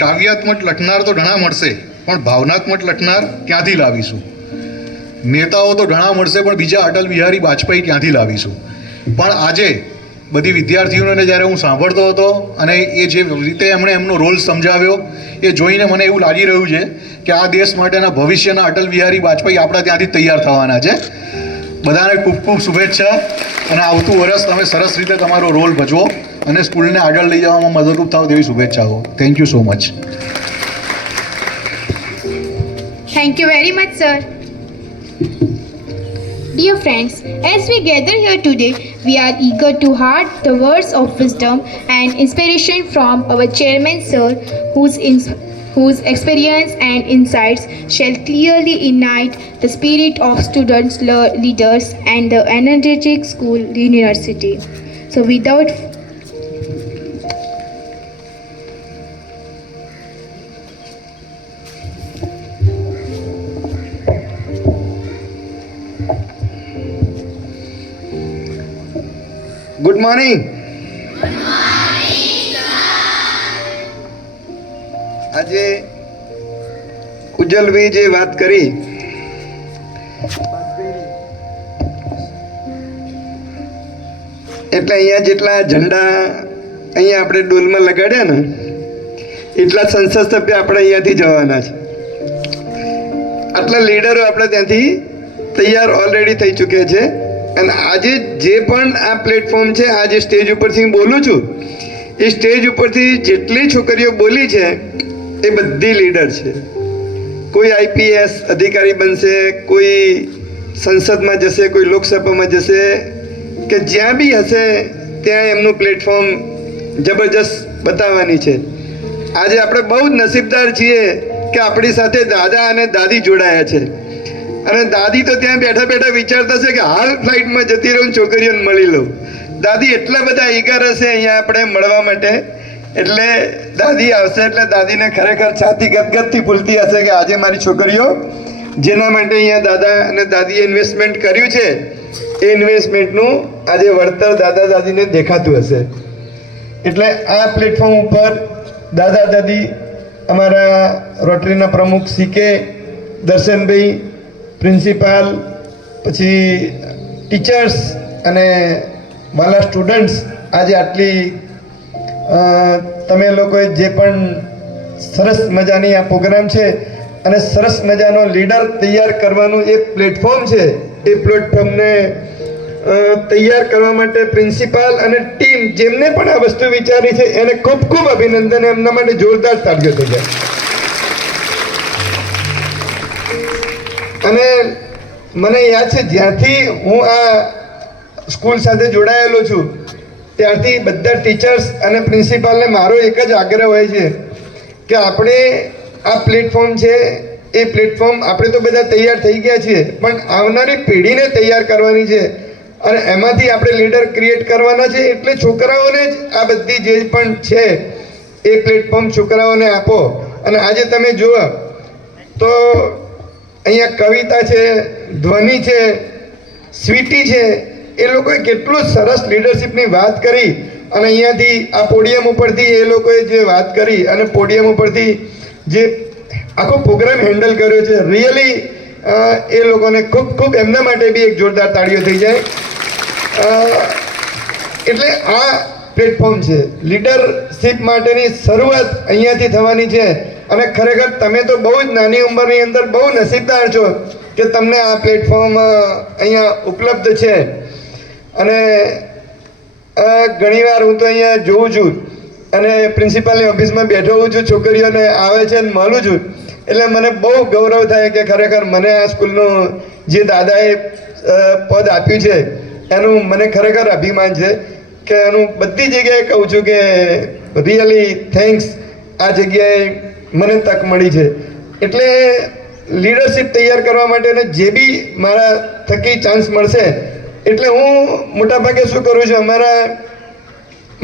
કાવ્યાત્મક લખનાર તો ઘણા મળશે, પણ ભાવનાત્મક લખનાર ક્યાંથી લાવીશું? નેતાઓ તો ઘણા મળશે, પણ બીજા અટલ બિહારી વાજપેયી ક્યાંથી લાવીશું? પણ આજે બધી વિદ્યાર્થીઓને જ્યારે હું સાંભળતો હતો અને એ જે રીતે એમણે એમનો રોલ સમજાવ્યો, એ જોઈને મને એવું લાગી રહ્યું છે કે આ દેશ માટેના ભવિષ્યના અટલ બિહારી વાજપેયી આપણા ત્યાંથી તૈયાર થવાના છે. બધાને ખૂબ ખૂબ શુભેચ્છા, અને આવતું વર્ષ તમે સરસ રીતે તમારો રોલ ભજવો અને સ્કૂલને આગળ લઈ જવામાં મદદરૂપ થાવ તેવી શુભેચ્છાઓ. Thank you so much. Thank you very much, sir. Dear friends, as we gather here today, we are eager to hear the words of wisdom and inspiration from our chairman, sir, whose experience and insights shall clearly ignite the spirit of students, leaders, and the energetic school university. So, without good morning. આજે ઉજ્જવલભાઈ જે વાત કરી એટલે અહીંયા જેટલા ઝંડા અહીંયા આપણે ડોલમાં લગાડ્યા ને એટલા સંસદ સભ્ય આપણે અહીંયાથી જવાના છે. આટલા લીડરો આપણે ત્યાંથી તૈયાર ઓલરેડી થઈ ચૂક્યા છે. અને આજે જે પણ આ પ્લેટફોર્મ છે, આ જે સ્ટેજ ઉપરથી હું બોલું છું, એ સ્ટેજ ઉપરથી જેટલી છોકરીઓ બોલી છે એ બધી લીડર છે. કોઈ આઈપીએસ અધિકારી બનશે, કોઈ સંસદમાં જશે, કોઈ લોકસભામાં જશે, કે જ્યાં બી હશે ત્યાં એમનું પ્લેટફોર્મ જબરજસ્ત બતાવવાની છે. આજે આપણે બહુ જ નસીબદાર છીએ કે આપણી સાથે દાદા અને દાદી જોડાયા છે. અને દાદી તો ત્યાં બેઠા બેઠા વિચારતા છે કે હાલ ફ્લાઇટમાં જતી રહું, છોકરીઓને મળી લઉં. દાદી એટલા બધા ઈગર હશે અહીંયા આપણે મળવા માટે. એટલે દાદી આવશે એટલે દાદીને ખરેખર છાતી ગદગદથી ફૂલતી હશે કે આજે મારી છોકરીઓ જેના માટે અહીંયા દાદા અને દાદીએ ઇન્વેસ્ટમેન્ટ કર્યું છે, એ ઇન્વેસ્ટમેન્ટનું આજે વળતર દાદા દાદીને દેખાતું હશે. એટલે આ પ્લેટફોર્મ ઉપર દાદા દાદી, અમારા રોટરીના પ્રમુખ CK દર્શનભાઈ, પ્રિન્સિપાલ, પછી ટીચર્સ અને વાલા સ્ટુડન્ટ્સ, આજે આટલી તમે લોકોએ જે પણ સરસ મજાની આ પ્રોગ્રામ છે અને સરસ મજાનો લીડર તૈયાર કરવાનું એ પ્લેટફોર્મ છે, એ પ્લેટફોર્મને તૈયાર કરવા માટે પ્રિન્સિપાલ અને ટીમ જેમને પણ આ વસ્તુ વિચારી છે એને ખૂબ ખૂબ અભિનંદન. એમના માટે જોરદાર તાળીઓ થઈ જાય. અને મને યાદ છે જ્યારથી હું આ સ્કૂલ સાથે જોડાયેલો છું ત્યારથી બધા ટીચર્સ અને પ્રિન્સિપાલને મારો એક જ આગ્રહ હોય છે કે આપણે આ પ્લેટફોર્મ છે, એ પ્લેટફોર્મ આપણે તો બધા તૈયાર થઈ ગયા છીએ, પણ આવનારી પેઢીને તૈયાર કરવાની છે અને એમાંથી આપણે લીડર ક્રિએટ કરવાના છે. એટલે છોકરાઓને જ આ બધી જે પણ છે એ પ્લેટફોર્મ છોકરાઓને આપો. અને આજે તમે જુઓ તો અહીંયા કવિતા છે, ધ્વનિ છે, સ્વીટી છે, એ લોકોએ કેટલું સરસ લીડરશિપની વાત કરી. અને અહીંયાથી આ પોડિયમ ઉપરથી એ લોકોએ જે વાત કરી અને પોડિયમ ઉપરથી જે આખો પ્રોગ્રામ હેન્ડલ કર્યો છે, રિયલી એ લોકોને ખૂબ ખૂબ એમના માટે બી એક જોરદાર તાળીઓ થઈ જાય. એટલે આ પ્લેટફોર્મ છે, લીડરશિપ માટેની શરૂઆત અહીંયાથી થવાની છે. અને ખરેખર તમે તો બહુ જ નાની ઉંમરની અંદર બહુ નસીબદાર છો કે તમને આ પ્લેટફોર્મ અહીંયા ઉપલબ્ધ છે. અને ઘણીવાર હું તો અહીંયા જોઉં છું અને પ્રિન્સિપાલની ઓફિસમાં બેઠો હોઉં છું, છોકરીઓને આવે છે અને મળું છું, એટલે મને બહુ ગૌરવ થાય કે ખરેખર મને આ સ્કૂલનું જે દાદાએ પદ આપ્યું છે એનું મને ખરેખર અભિમાન છે કે એનું બધી જગ્યાએ કહું છું કે રિયલી થેન્ક્સ, આ જગ્યાએ મને તક મળી છે. એટલે લીડરશિપ તૈયાર કરવા માટેને જે બી મારા થકી ચાન્સ મળશે એટલે હું મોટાભાગે શું કરું છું,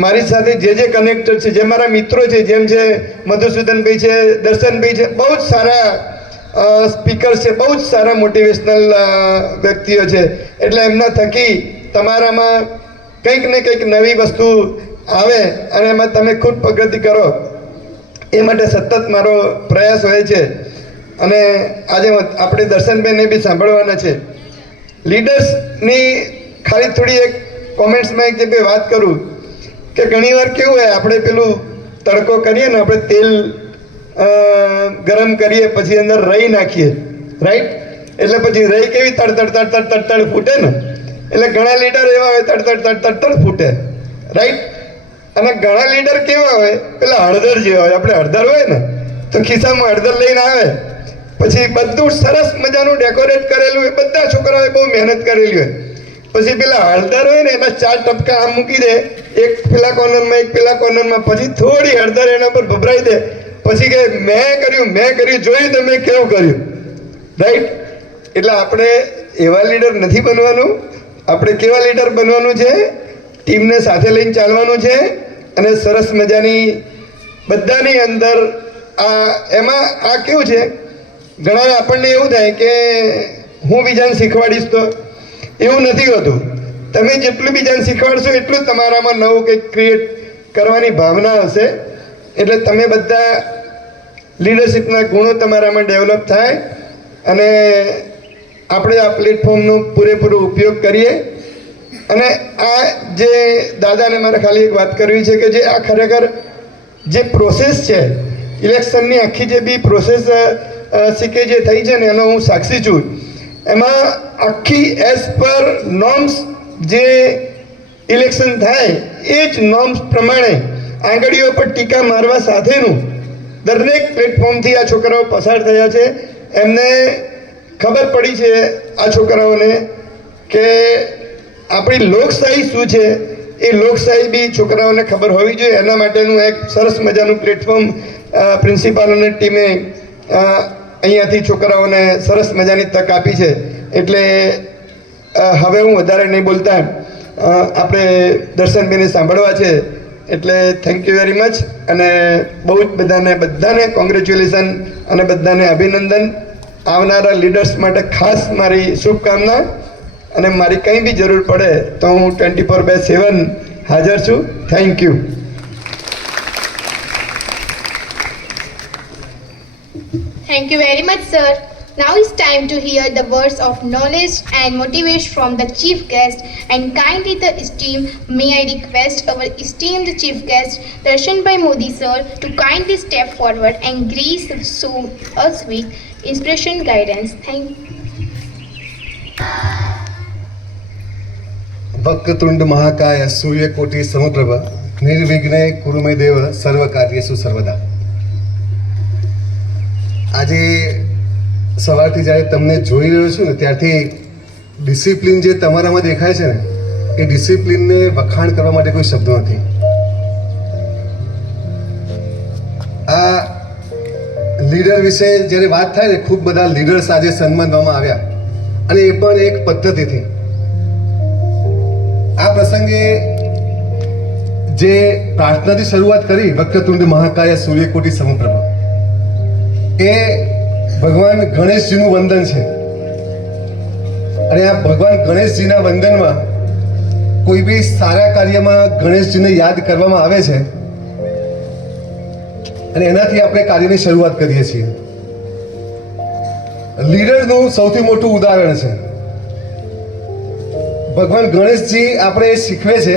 મારી સાથે જે કનેક્ટર છે, જે મારા મિત્રો છે, જેમ છે મધુસૂદનભાઈ છે, દર્શનભાઈ છે, બહુ જ સારા સ્પીકર્સ છે, બહુ જ સારા મોટિવેશનલ વ્યક્તિઓ છે. એટલે એમના થકી તમારામાં કંઈક ને કંઈક નવી વસ્તુ આવે અને એમાં તમે ખૂબ પ્રગતિ કરો એ માટે સતત મારો પ્રયાસ હોય છે. અને આજે આપણે દર્શનભાઈને બી સાંભળવાના છે. લીડર્સની ખાલી થોડી એક કોમેન્ટ્સમાં એક જગ્યાએ વાત કરું કે ઘણીવાર કેવું હોય, આપણે પેલું તડકો કરીએ ને, આપણે તેલ ગરમ કરીએ પછી અંદર રઈ નાખીએ, રાઈટ? એટલે પછી રઈ કેવી તડ ફૂટે ને, એટલે ઘણા લીડર એવા હોય તડ ફૂટે, રાઈટ? અને ઘણા લીડર કેવા હોય, પેલા હળદર જેવા હોય. આપણે હળદર હોય ને તો ખિસ્સામાં હળદર લઈને આવે, પછી બધું સરસ મજાનું ડેકોરેટ કરેલું હોય, બધા છોકરાઓએ બહુ મહેનત કરેલી હોય, પછી પેલા હળદર હોય ને એના 4 ટપકા આમ મૂકી દે, એક પેલા કોર્નરમાં એક પેલા કોર્નરમાં, પછી થોડી હળદર એના પર ભભરાઈ દે, પછી કે મેં કર્યું, જોયું તમે કેવું કર્યું, રાઈટ? એટલે આપણે એવા લીડર નથી બનવાનું. આપણે કેવા લીડર બનવાનું છે? ટીમને સાથે લઈને ચાલવાનું છે અને સરસ મજાની બધાની અંદર એમાં આ કેવું છે, ઘણા આપણને એવું થાય કે હું બીજાને શીખવાડીશ, તો એવું નથી હોતું. તમે જેટલું બીજાને શીખવાડશો એટલું તમારામાં નવું કંઈક ક્રિએટ કરવાની ભાવના હશે. એટલે તમે બધા લીડરશિપના ગુણો તમારામાં ડેવલપ થાય અને આપણે આ પ્લેટફોર્મનો પૂરેપૂરો ઉપયોગ કરીએ. અને આ જે દાદાને મારે ખાલી એક વાત કરવી છે કે જે આ ખરેખર જે પ્રોસેસ છે, ઇલેક્શનની આખી જે બી પ્રોસેસ સિક્કે જે થઈ છે ને એનો હું સાક્ષી છું. એમાં આખી એઝ પર નોર્મ્સ જે ઇલેક્શન થાય એ જ નોર્મ્સ પ્રમાણે આંગળીઓ પર ટીકા મારવા સાથેનું દરેક પ્લેટફોર્મથી આ છોકરાઓ પસાર થયા છે. એમને ખબર પડી છે આ છોકરાઓને કે આપણી લોકશાહી શું છે, એ લોકશાહી બી છોકરાઓને ખબર હોવી જોઈએ. એના માટેનું એક સરસ મજાનું પ્લેટફોર્મ પ્રિન્સિપાલ અને ટીમે અહીંયાથી છોકરાઓને સરસ મજાની તક આપી છે. એટલે હવે હું વધારે નહીં બોલતા, આપણે દર્શનભાઈને સાંભળવા છે. એટલે થેન્ક યુ વેરી મચ. અને બહુ જ બધાને કોંગ્રેચ્યુલેશન અને બધાને અભિનંદન. આવનારા લીડર્સ માટે ખાસ મારી શુભકામના. અને મારી કંઈ બી જરૂર પડે તો હું 24/7 હાજર છું. Thank you. Thank you very much, sir. Now it's time to hear the words of knowledge and motivation from the chief guest, and kindly the esteemed, may I request our esteemed chief guest Darshanbhai Modi sir to kindly step forward and grace us with inspiration guidance. Thank you. વક્રતુંડ મહાકાય સૂર્યકોટિ સમપ્રભ નિર્વિઘ્ને કુરુ મે દેવ સર્વ કાર્યેષુ સર્વદા. આજે સવારથી જ્યારે તમને જોઈ રહ્યો છું ને ત્યારથી ડિસિપ્લિન જે તમારામાં દેખાય છે ને એ ડિસિપ્લિનને વખાણ કરવા માટે કોઈ શબ્દો નથી. આ લીડર વિશે જ્યારે વાત થાય ને, ખૂબ બધા લીડર્સ આજે સન્માનવામાં આવ્યા અને એ પણ એક પદ્ધતિથી. આ પ્રસંગે જે પ્રાર્થનાથી શરૂઆત કરી, વક્રતુંડ મહાકાય સૂર્યકોટિ સમપ્રભ, એ ભગવાન ગણેશજીનું વંદન છે. અને આ ભગવાન ગણેશજીના વંદનમાં કોઈ બી સારા કાર્યમાં ગણેશજીને યાદ કરવામાં આવે છે અને એનાથી આપણે કાર્યની શરૂઆત કરીએ છીએ. લીડરનું સૌથી મોટું ઉદાહરણ છે ભગવાન ગણેશજી. આપણે શીખવે છે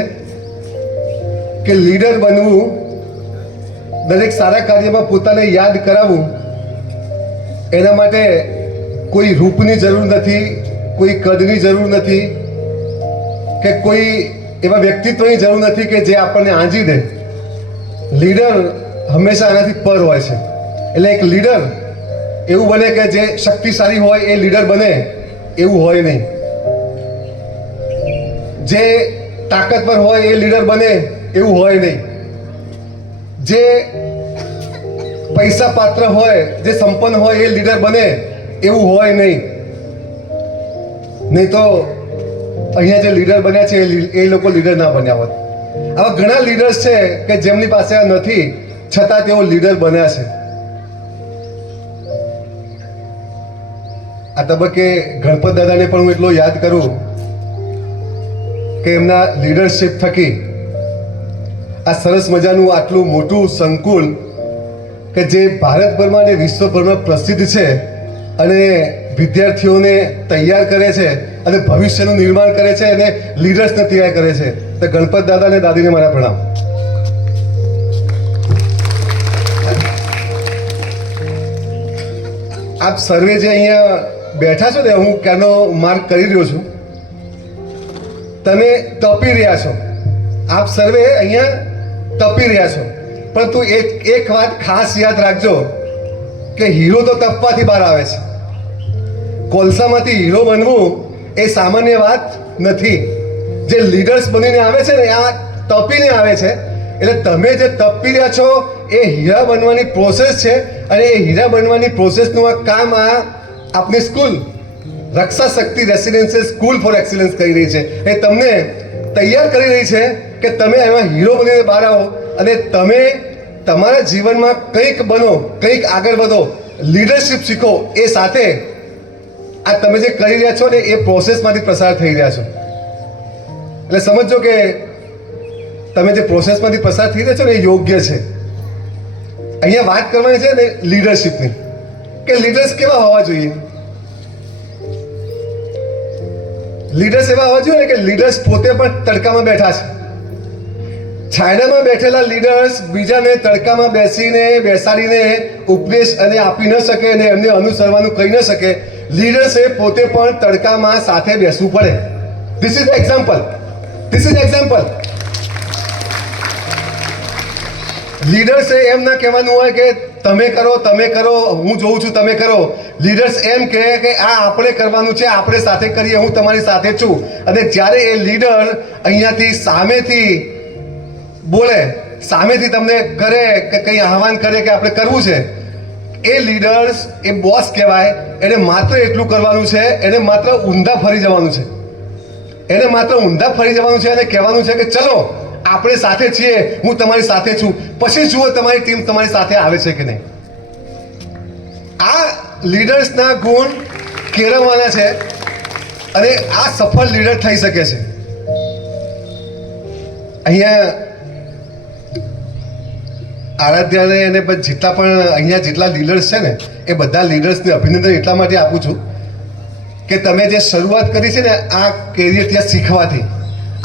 કે લીડર બનવું, દરેક સારા કાર્યમાં પોતાને યાદ કરાવવું, એના માટે કોઈ રૂપની જરૂર નથી, કોઈ કદની જરૂર નથી કે કોઈ એવા વ્યક્તિત્વની જરૂર નથી કે જે આપણને આંજી દે. લીડર હંમેશા આનાથી પર હોય છે. એટલે એક લીડર એવું બને કે જે શક્તિશાળી હોય એ લીડર બને એવું હોય નહીં. જે તાકાતવર હોય એ લીડર બને એવું હોય નહીં. જે પૈસા પાત્ર હોય, જે સંપન્ન હોય એ લીડર બને એવું હોય નહીં. નહીં તો અહીંયા જે લીડર બન્યા છે એ લોકો લીડર ના બન્યા હોત. આવા ઘણા લીડર્સ છે કે જેમની પાસે આ નથી છતાં તેઓ લીડર બન્યા છે. આ તબક્કે ગણપત દાદાને પણ હું એટલો યાદ કરું કે એમના લીડરશિપ થકી આ સરસ મજાનું આટલું મોટું સંકુલ કે જે ભારતભરમાં અને વિશ્વભરમાં પ્રસિદ્ધ છે અને વિદ્યાર્થીઓને તૈયાર કરે છે અને ભવિષ્યનું નિર્માણ કરે છે અને લીડર્સને તૈયાર કરે છે. તો ગણપત દાદા અને દાદીને મારા પ્રણામ. આપ સર્વે જે અહીંયા બેઠા છો ને, હું ક્યાંનો માર્ક કરી રહ્યો છું, તમે તપી રહ્યા છો. આપ સર્વે અહીંયા તપી રહ્યા છો, પરંતુ એક વાત ખાસ યાદ રાખજો કે હીરો તો તપવાથી બહાર આવે છે. કોલસામાંથી હીરો બનવું એ સામાન્ય વાત નથી. જે લીડર્સ બનીને આવે છે ને આ તપીને આવે છે. એટલે તમે જે તપી રહ્યા છો એ હીરા બનવાની પ્રોસેસ છે અને એ હીરા બનવાની પ્રોસેસનું આ કામ આપની સ્કૂલ રક્ષા શક્તિ રેસિડેન્શિયલ સ્કૂલ ફોર એક્સિલન્સ કરી રહી છે. એ તમને તૈયાર કરી રહી છે કે તમે એમાં હીરો બનીને બહાર આવો અને તમે તમારા જીવનમાં કંઈક બનો, કંઈક આગળ વધો, લીડરશિપ શીખો. એ સાથે આ તમે જે કરી રહ્યા છો ને એ પ્રોસેસમાંથી પસાર થઈ રહ્યા છો. એટલે સમજો કે તમે જે પ્રોસેસમાંથી પસાર થઈ રહ્યા છો ને એ યોગ્ય છે. અહીંયા વાત કરવાની છે ને લીડરશિપની, કે લીડર્સ કેવા હોવા જોઈએ. લીડર્સ એવા હોવા જોઈએ કે લીડર્સ પોતે પણ તડકામાં બેઠા છે. છાયડામાં બેઠેલા લીડર્સ બીજાને તડકામાં બેસાડીને ઉપદેશ અને આપી ન શકે અને એમને અનુસરવાનું કહી ન શકે. લીડર્સે પોતે પણ તડકામાં સાથે બેસવું પડે. This is example. લીડર્સે એમ ના કહેવાનું હોય કે તમે કરો, હું જોઉં છું તમે કરો. લીડર્સ એમ કહે કે આ આપણે કરવાનું છે, આપણે સાથે કરીએ, હું તમારી સાથે છું. અને જ્યારે એ લીડર અહીંયાથી સામેથી બોલે, સામેથી તમને કરે કે કંઈ આહવાન કરે કે આપણે કરવું છે, એ લીડર્સ એ બોસ કહેવાય. એને માત્ર એટલું કરવાનું છે, એને માત્ર ઊંધા ફરી જવાનું છે. અને કહેવાનું છે કે ચલો આપણે સાથે છીએ, હું તમારી સાથે છું, પછી જુઓ તમારી ટીમ તમારી સાથે આવે છે કે નહીં. આ લીડર્સના ગુણ કેળવવાના છે અને આ સફળ લીડર થઈ શકે છે. અહીંયા આરાધ્યાને અને જેટલા પણ અહીંયા જેટલા લીડર્સ છે ને એ બધા લીડર્સને અભિનંદન એટલા માટે આપું છું કે તમે જે શરૂઆત કરી છે ને આ કેરિયર ત્યાં શીખવાથી,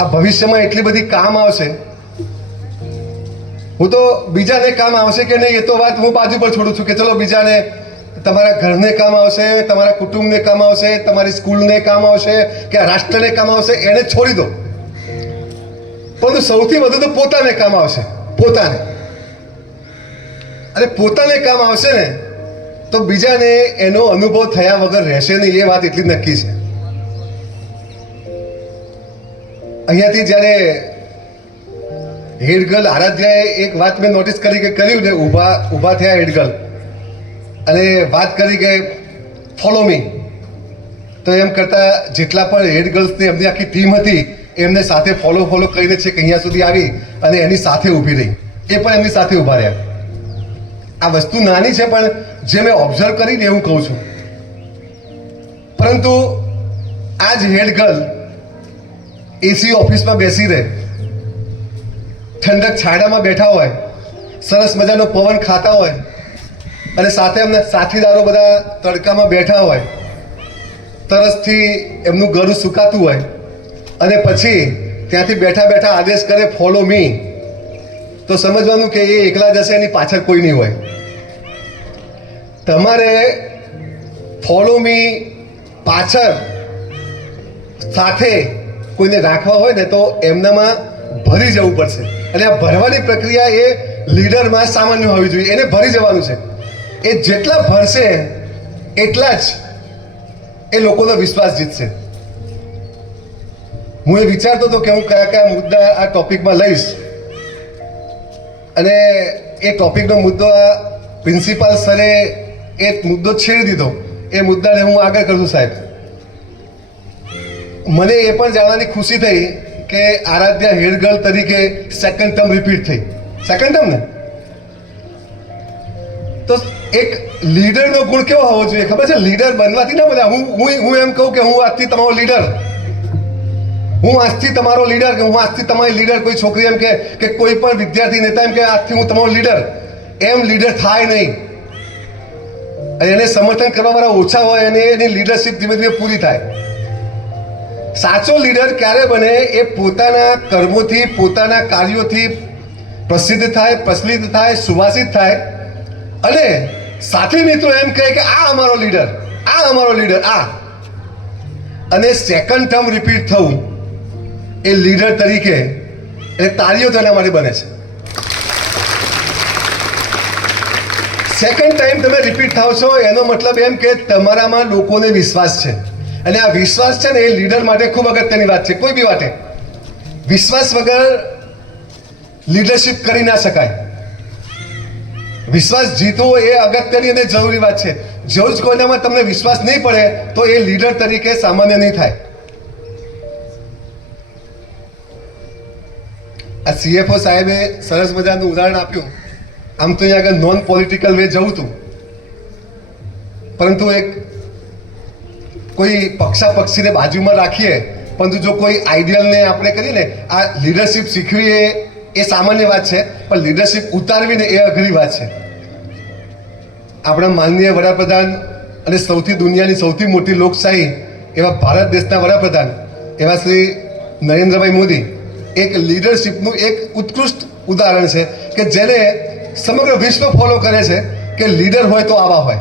આ ભવિષ્યમાં એટલી બધી કામ આવશે. હું તો બીજાને કામ આવશે કે નહીં એ તો વાત હું બાજુ પર છોડું છું કે ચલો બીજાને, તમારા ઘરને કામ આવશે, તમારા કુટુંબને કામ આવશે, તમારી સ્કૂલને કામ આવશે કે રાષ્ટ્રને કામ આવશે, એને છોડી દો. પરંતુ સૌથી વધુ તો પોતાને કામ આવશે. અને પોતાને કામ આવશે ને તો બીજાને એનો અનુભવ થયા વગર રહેશે નહીં. એ વાત એટલી નક્કી છે. અહીંયાથી જ્યારે હેડગર્લ આરાધ્યાએ એક વાત મેં નોટિસ કરી કે કર્યું ને, ઊભા થયા હેડગર્લ અને વાત કરી કે ફોલો મી. તો એમ કરતાં જેટલા પણ હેડગર્લ્સની એમની આખી ટીમ હતી એમને સાથે ફોલો કરીને છે કે અહીંયા સુધી આવી અને એની સાથે ઊભી રહી. એ પણ એમની સાથે ઊભા રહ્યા. આ વસ્તુ નાની છે પણ જે મેં ઓબ્ઝર્વ કરીને એવું કહું છું. પરંતુ આ જ હેડગર્લ એસી ઓફિસમાં બેસી રહે, ઠંડક છાયડામાં બેઠા હોય, સરસ મજાનો પવન ખાતા હોય અને સાથે એમના સાથીદારો બધા તડકામાં બેઠા હોય, તરસથી એમનું ગળું સુકાતું હોય અને પછી ત્યાંથી બેઠા આદેશ કરે ફોલો મી. તો સમજવાનું કે એ એકલા જશે, એની પાછળ કોઈ નહીં હોય. તમારે ફોલો મી પાછળ સાથે કોઈને રાખવા હોય ને તો એમનામાં ભરી જવું પડશે. અને આ ભરવાની પ્રક્રિયા એ લીડરમાં સામાન્ય હોવી જોઈએ, એને ભરી જવાનું છે. એ જેટલા ભરશે એટલા જ એ લોકોનો વિશ્વાસ જીતશે. હું એ વિચારતો હતો કે હું કયા કયા મુદ્દા આ ટોપિકમાં લઈશ, અને એ ટોપિકનો મુદ્દો પ્રિન્સિપાલ સરે એક મુદ્દો છેડી દીધો. એ મુદ્દાને હું આગળ કરું છું. સાહેબ, મને એ પણ જાણવાની ખુશી થઈ કે આરાધ્યા હેડગર્લ તરીકે સેકન્ડ ટર્મ રિપીટ થઈ. સેકન્ડ ટર્મ ને તો એક લીડરનો ગુણ કેવો હોવો જોઈએ ખબર છે? લીડર બનવાથી ના બધા હું એમ કહું કે હું આજથી તમારો લીડર, હું આજથી તમારો લીડર, કે હું આજથી તમારી લીડર. કોઈ છોકરી એમ કે કોઈ પણ વિદ્યાર્થી નેતા એમ કે આજથી હું તમારો લીડર, એમ લીડર થાય નહીં. અને એને સમર્થન કરવાવાળા ઓછા હોય અને એની લીડરશિપ ધીમે ધીમે પૂરી થાય. સાચો લીડર ક્યારે બને? એ પોતાના કર્મોથી, પોતાના કાર્યોથી પ્રસિદ્ધ થાય, પ્રચલિત થાય, સુવાસિત થાય, અને સાથી મિત્રો એમ કહે કે આ અમારો લીડર, આ અમારો લીડર, આ. અને સેકન્ડ ટર્મ રિપીટ થવું એ લીડર તરીકે એટલે તાળીઓ તેના માટે બને છે. સેકન્ડ ટાઈમ તમે રિપીટ થાવ છો એનો મતલબ એમ કે તમારામાં લોકોને વિશ્વાસ છે, અને આ વિશ્વાસ છે ને એ લીડર માટે ખૂબ અગત્યની વાત છે. કોઈ બી વાતે વિશ્વાસ વગર લીડરશિપ કરી ના શકાય. વિશ્વાસ જીતવો એ અગત્યની અને જરૂરી વાત છે. જો જ કોઈનામાં તમને વિશ્વાસ નહીં પડે તો એ લીડર તરીકે સામાન્ય નહીં થાય. આ CFO સાહેબે સરસ મજાનું ઉદાહરણ આપ્યું. આમ તો અહીંયા આગળ નોન પોલિટિકલ વે જવું હતું, પરંતુ એક કોઈ પક્ષાપક્ષીને બાજુમાં રાખીએ, પરંતુ જો કોઈ આઈડિયલને આપણે કરીને આ લીડરશિપ શીખવી એ સામાન્ય વાત છે, પણ લીડરશિપ ઉતારવીને એ અઘરી વાત છે. આપણા માનનીય વડાપ્રધાન અને સૌથી દુનિયાની સૌથી મોટી લોકશાહી એવા ભારત દેશના વડાપ્રધાન એવા શ્રી નરેન્દ્રભાઈ મોદી એક લીડરશિપનું એક ઉત્કૃષ્ટ ઉદાહરણ છે કે જેને સમગ્ર વિશ્વ ફોલો કરે છે કે લીડર હોય તો આવા હોય.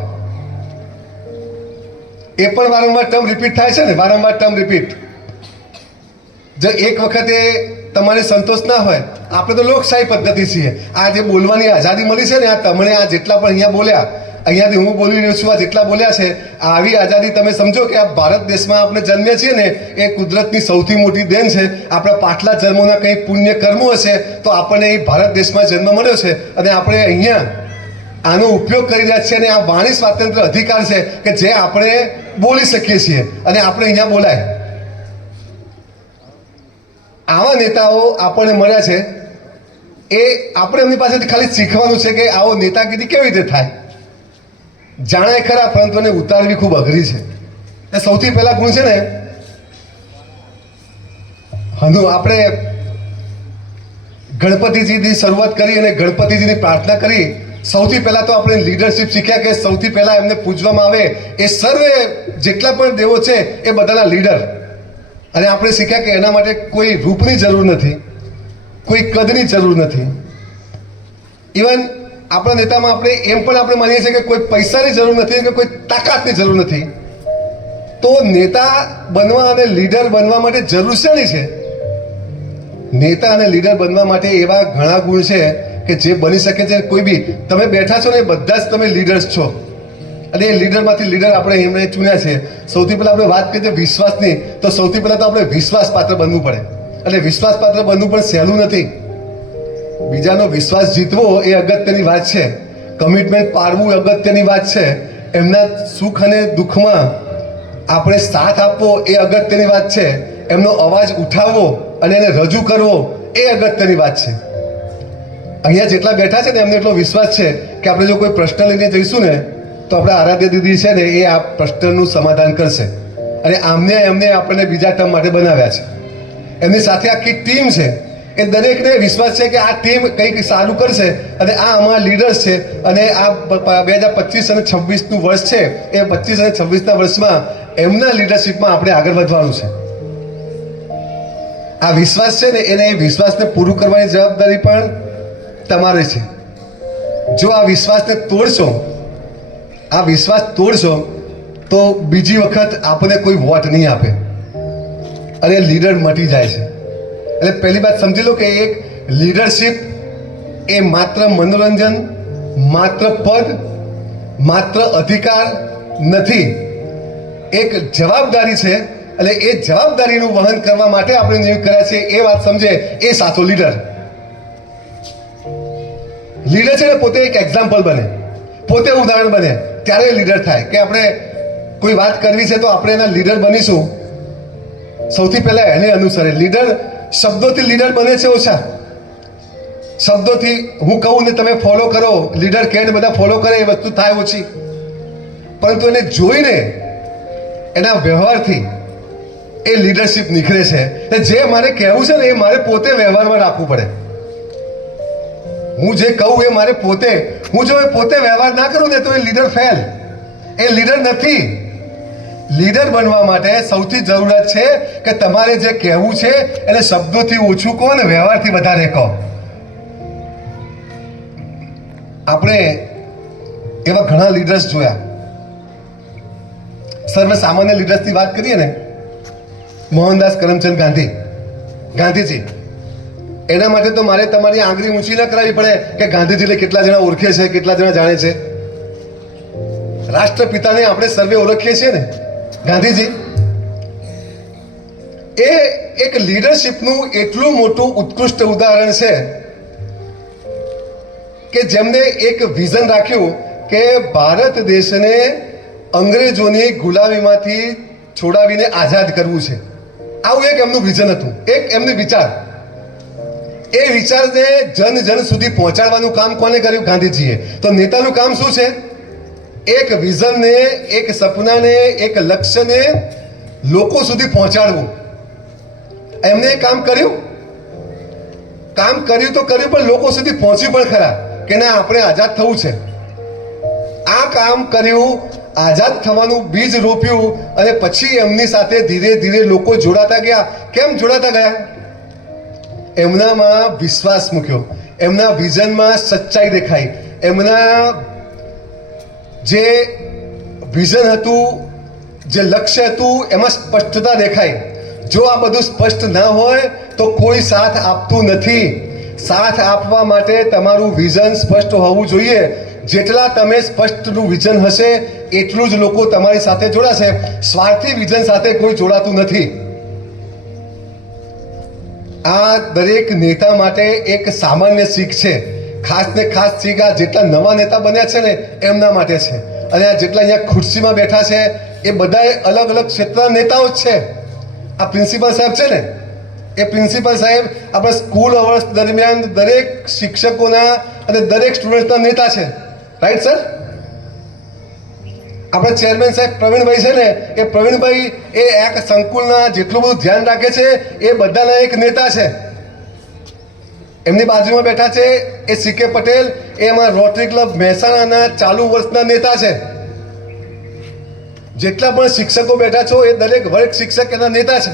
એ પણ વારંવાર ટર્મ રિપીટ થાય છે ને, વારંવાર ટર્મ રિપીટ. જો એક વખતે તમારે સંતોષ ના હોય, આપણે તો લોકશાહી પદ્ધતિ છીએ. આ જે બોલવાની આઝાદી મળી છે ને, આ તમને આ જેટલા પણ અહીંયા બોલ્યા, અહીંયાથી હું બોલી રહ્યો છું, આ જેટલા બોલ્યા છે, આવી આઝાદી તમે સમજો કે આ ભારત દેશમાં આપણે જન્મ્યા છીએ ને એ કુદરતની સૌથી મોટી દેન છે. આપણા પાછલા જન્મોના કંઈ પુણ્ય કર્મો હશે તો આપણને એ ભારત દેશમાં જન્મ મળ્યો છે, અને આપણે અહીંયા આનો ઉપયોગ કરી રહ્યા છીએ. અને આ વાણી સ્વાતંત્ર્ય અધિકાર છે કે જે આપણે બોલી શકીએ છીએ અને આપણે અહીંયા બોલાય. આવા નેતાઓ આપણને મળ્યા છે, એ આપણે એમની પાસેથી ખાલી શીખવાનું છે કે આવો નેતાગીરી કેવી રીતે થાય. જાણે ખરા, પરંતુ એને ઉતારવી ખૂબ અઘરી છે. એ સૌથી પહેલા ગુણ છે ને, આપણે ગણપતિજીની શરૂઆત કરી અને ગણપતિજીની પ્રાર્થના કરી. સૌથી પહેલા તો આપણે લીડરશિપ શીખ્યા કે સૌથી પહેલા એમને પૂજવામાં આવે એ સર્વે જેટલા પણ દેવો છે એ બધાના લીડર. અને આપણે શીખ્યા કે એના માટે કોઈ રૂપની જરૂર નથી, કોઈ કદની જરૂર નથી. ઇવન આપણા નેતામાં આપણે એમ પણ આપણે માનીએ છીએ કે કોઈ પૈસાની જરૂર નથી કે કોઈ તાકાતની જરૂર નથી. તો નેતા બનવા અને લીડર બનવા માટે જરૂર શેની છે? નેતા અને લીડર બનવા માટે એવા ઘણા ગુણ છે કે જે બની શકે છે. કોઈ બી તમે બેઠા છો ને એ બધા જ તમે લીડર્સ છો, અને એ લીડરમાંથી લીડર આપણે એમને ચૂન્યા છે. સૌથી પહેલાં આપણે વાત કરીએ વિશ્વાસની, તો સૌથી પહેલાં તો આપણે વિશ્વાસપાત્ર બનવું પડે. અને વિશ્વાસપાત્ર બનવું પણ સહેલું નથી. બીજાનો વિશ્વાસ જીતવો એ અગત્યની વાત છે. કમિટમેન્ટ પાડવું એ અગત્યની વાત છે. એમના સુખ અને દુઃખમાં આપણે સાથ આપવો એ અગત્યની વાત છે. એમનો અવાજ ઉઠાવવો અને એને રજૂ કરવો એ અગત્યની વાત છે. અહીંયા જેટલા બેઠા છે ને એમને એટલો વિશ્વાસ છે કે આપણે જો કોઈ પ્રશ્ન લઈને જઈશું ને તો આપણા આરાધ્ય દીદી છે ને એ આ પ્રશ્નનું સમાધાન કરશે. અને એમને આપણને બીજા ટર્મ માટે બનાવ્યા છે. એમની સાથે આખી ટીમ છે. એ દરેકને વિશ્વાસ છે કે આ ટીમ કંઈક સારું કરશે અને આ અમારા લીડર્સ છે. અને આ 2025 અને 26નું વર્ષ છે, એ 25 અને 26ના વર્ષમાં એમના લીડરશિપમાં આપણે આગળ વધવાનું છે. આ વિશ્વાસ છે ને એને એ વિશ્વાસને પૂરું કરવાની જવાબદારી પણ તમારે છે. જો આ વિશ્વાસને તોડશો, આ વિશ્વાસ તોડશો તો બીજી વખત આપણને કોઈ વોટ નહીં આપે અને લીડર મટી જાય છે. એટલે પહેલી વાત સમજી લો કે એક લીડરશિપ એ માત્ર મનોરંજન, માત્ર પદ, માત્ર અધિકાર નથી. એક જવાબદારી છે અને એ જવાબદારીનું વહન કરવા માટે આપણે નિયુક્ત કર્યા છે. એ વાત સમજે એ સાચો લીડર. લીડર છે ને પોતે એક એક્ઝામ્પલ બને, પોતે ઉદાહરણ બને, ત્યારે લીડર થાય. કે આપણે કોઈ વાત કરવી છે તો આપણે એના લીડર બનીશું, સૌથી પહેલા એને અનુસરે. લીડર શબ્દોથી લીડર બને છે ઓછા. શબ્દોથી હું કહું ને તમે ફોલો કરો, લીડર કહે ને બધા ફોલો કરે, એ વસ્તુ થાય ઓછી. પરંતુ એને જોઈને એના વ્યવહારથી એ લીડરશિપ નીકળે છે. જે મારે કહેવું છે ને એ મારે પોતે વ્યવહારમાં રાખવું પડે. હું જે કહું એ મારે પોતે, હું જો પોતે વ્યવહાર ના કરું ને તો એ લીડર ફેલ, એ લીડર નથી. લીડર બનવા માટે સૌથી જરૂરત છે કે તમારે જે કહેવું છે એને શબ્દોથી ઓછું કહો ને વ્યવહારથી વધારે કહો. આપણે એવા ઘણા લીડર્સ જોયા. સર્વ સામાન્ય લીડર્સની વાત કરીએ ને, મોહનદાસ કરમચંદ ગાંધીજી, એના માટે તો મારે તમારી આંગળી ઊંચી ન કરાવી પડે કે ગાંધીજીને કેટલા જણા ઓળખે છે, કેટલા જણા જાણે છે. રાષ્ટ્રપિતાને આપણે સર્વે ઓળખીએ છીએ ને. ગાંધીજી એ એક લીડરશિપનું એટલું મોટું ઉત્કૃષ્ટ ઉદાહરણ છે કે જેમને એક વિઝન રાખ્યું કે ભારત દેશને અંગ્રેજોની ગુલામીમાંથી છોડાવીને આઝાદ કરવું છે. આવું એક એમનું વિઝન હતું, એક એમનું વિચાર. એ વિચારને જન જન સુધી પહોંચાડવાનું કામ કોને કર્યું? ગાંધીજીએ. તો નેતાનું કામ શું છે? એક વિઝનને, એક સપનાને, એક લક્ષ્યને લોકો સુધી પહોંચાડવું. એમને એ કામ કર્યું તો કર્યું, પણ લોકો સુધી પહોંચ્યું પણ ખરા કે ના આપણે આઝાદ થવું છે. આ કામ કર્યું, આઝાદ થવાનું બીજ રોપ્યું અને પછી એમની સાથે ધીરે ધીરે લોકો જોડાતા ગયા. કેમ જોડાતા ગયા? એમનામાં વિશ્વાસ મૂક્યો, એમના વિઝનમાં સચ્ચાઈ દેખાઈ, એમના જે વિઝન હતું, જે લક્ષ્ય હતું એમાં સ્પષ્ટતા દેખાઈ. જો આ બધું સ્પષ્ટ ના હોય તો કોઈ સાથ આપતું નથી. સાથ આપવા માટે તમારું વિઝન સ્પષ્ટ હોવું જોઈએ. જેટલા તમે સ્પષ્ટનું વિઝન હશે એટલું જ લોકો તમારી સાથે જોડાશે. સ્વાર્થી વિઝન સાથે કોઈ જોડાતું નથી. આ દરેક નેતા માટે એક સામાન્ય શીખ છે. ખાસ ને ખાસ શીખ આ જેટલા નવા નેતા બન્યા છે ને એમના માટે છે. અને આ જેટલા અહીંયા ખુરશીમાં બેઠા છે એ બધા અલગ અલગ ક્ષેત્રના નેતાઓ જ છે. આ પ્રિન્સિપાલ સાહેબ છે ને, એ પ્રિન્સિપાલ સાહેબ આપણા સ્કૂલ અવર્સ દરમિયાન દરેક શિક્ષકોના અને દરેક સ્ટુડન્ટના નેતા છે. Right sir? આપણા ચેરમેન સાહેબ પ્રવીણભાઈ છે ને, એ પ્રવીણભાઈ એ એક સંકુલના જેટલું બધું ધ્યાન રાખે છે એ બધાના એક નેતા છે. એમની બાજુમાં બેઠા છે એ સી.કે. પટેલ, એ અમારા રોટરી ક્લબ મહેસાણાના ચાલુ વર્ષના નેતા છે. જેટલા પણ શિક્ષકો બેઠા છો એ દરેક વર્ગ શિક્ષક એના નેતા છે.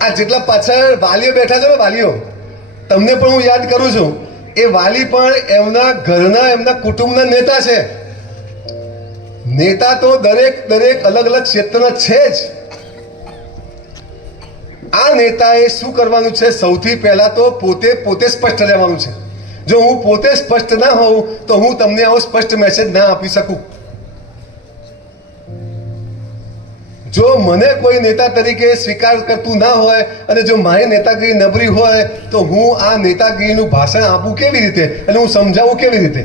આ જેટલા પાછળ વાલીઓ બેઠા છે ને, વાલીઓ, તમને પણ હું યાદ કરું છું, એ વાલી પણ એમના ઘરના, એમના કુટુંબના નેતા છે. નેતા તો દરેક અલગ અલગ ક્ષેત્રના છે જ. આ નેતાએ શું કરવાનું છે? સૌથી પહેલા તો પોતે સ્પષ્ટ રહેવાનું છે. જો હું પોતે સ્પષ્ટ ના હોઉં તો હું તમને આવો સ્પષ્ટ મેસેજ ના આપી શકું. જો મને કોઈ નેતા તરીકે સ્વીકાર કરતું ના હોય અને જો મારી નેતાગીરી નબળી હોય તો હું આ નેતાગીરીનું ભાષણ આપું કેવી રીતે અને હું સમજાવું કેવી રીતે?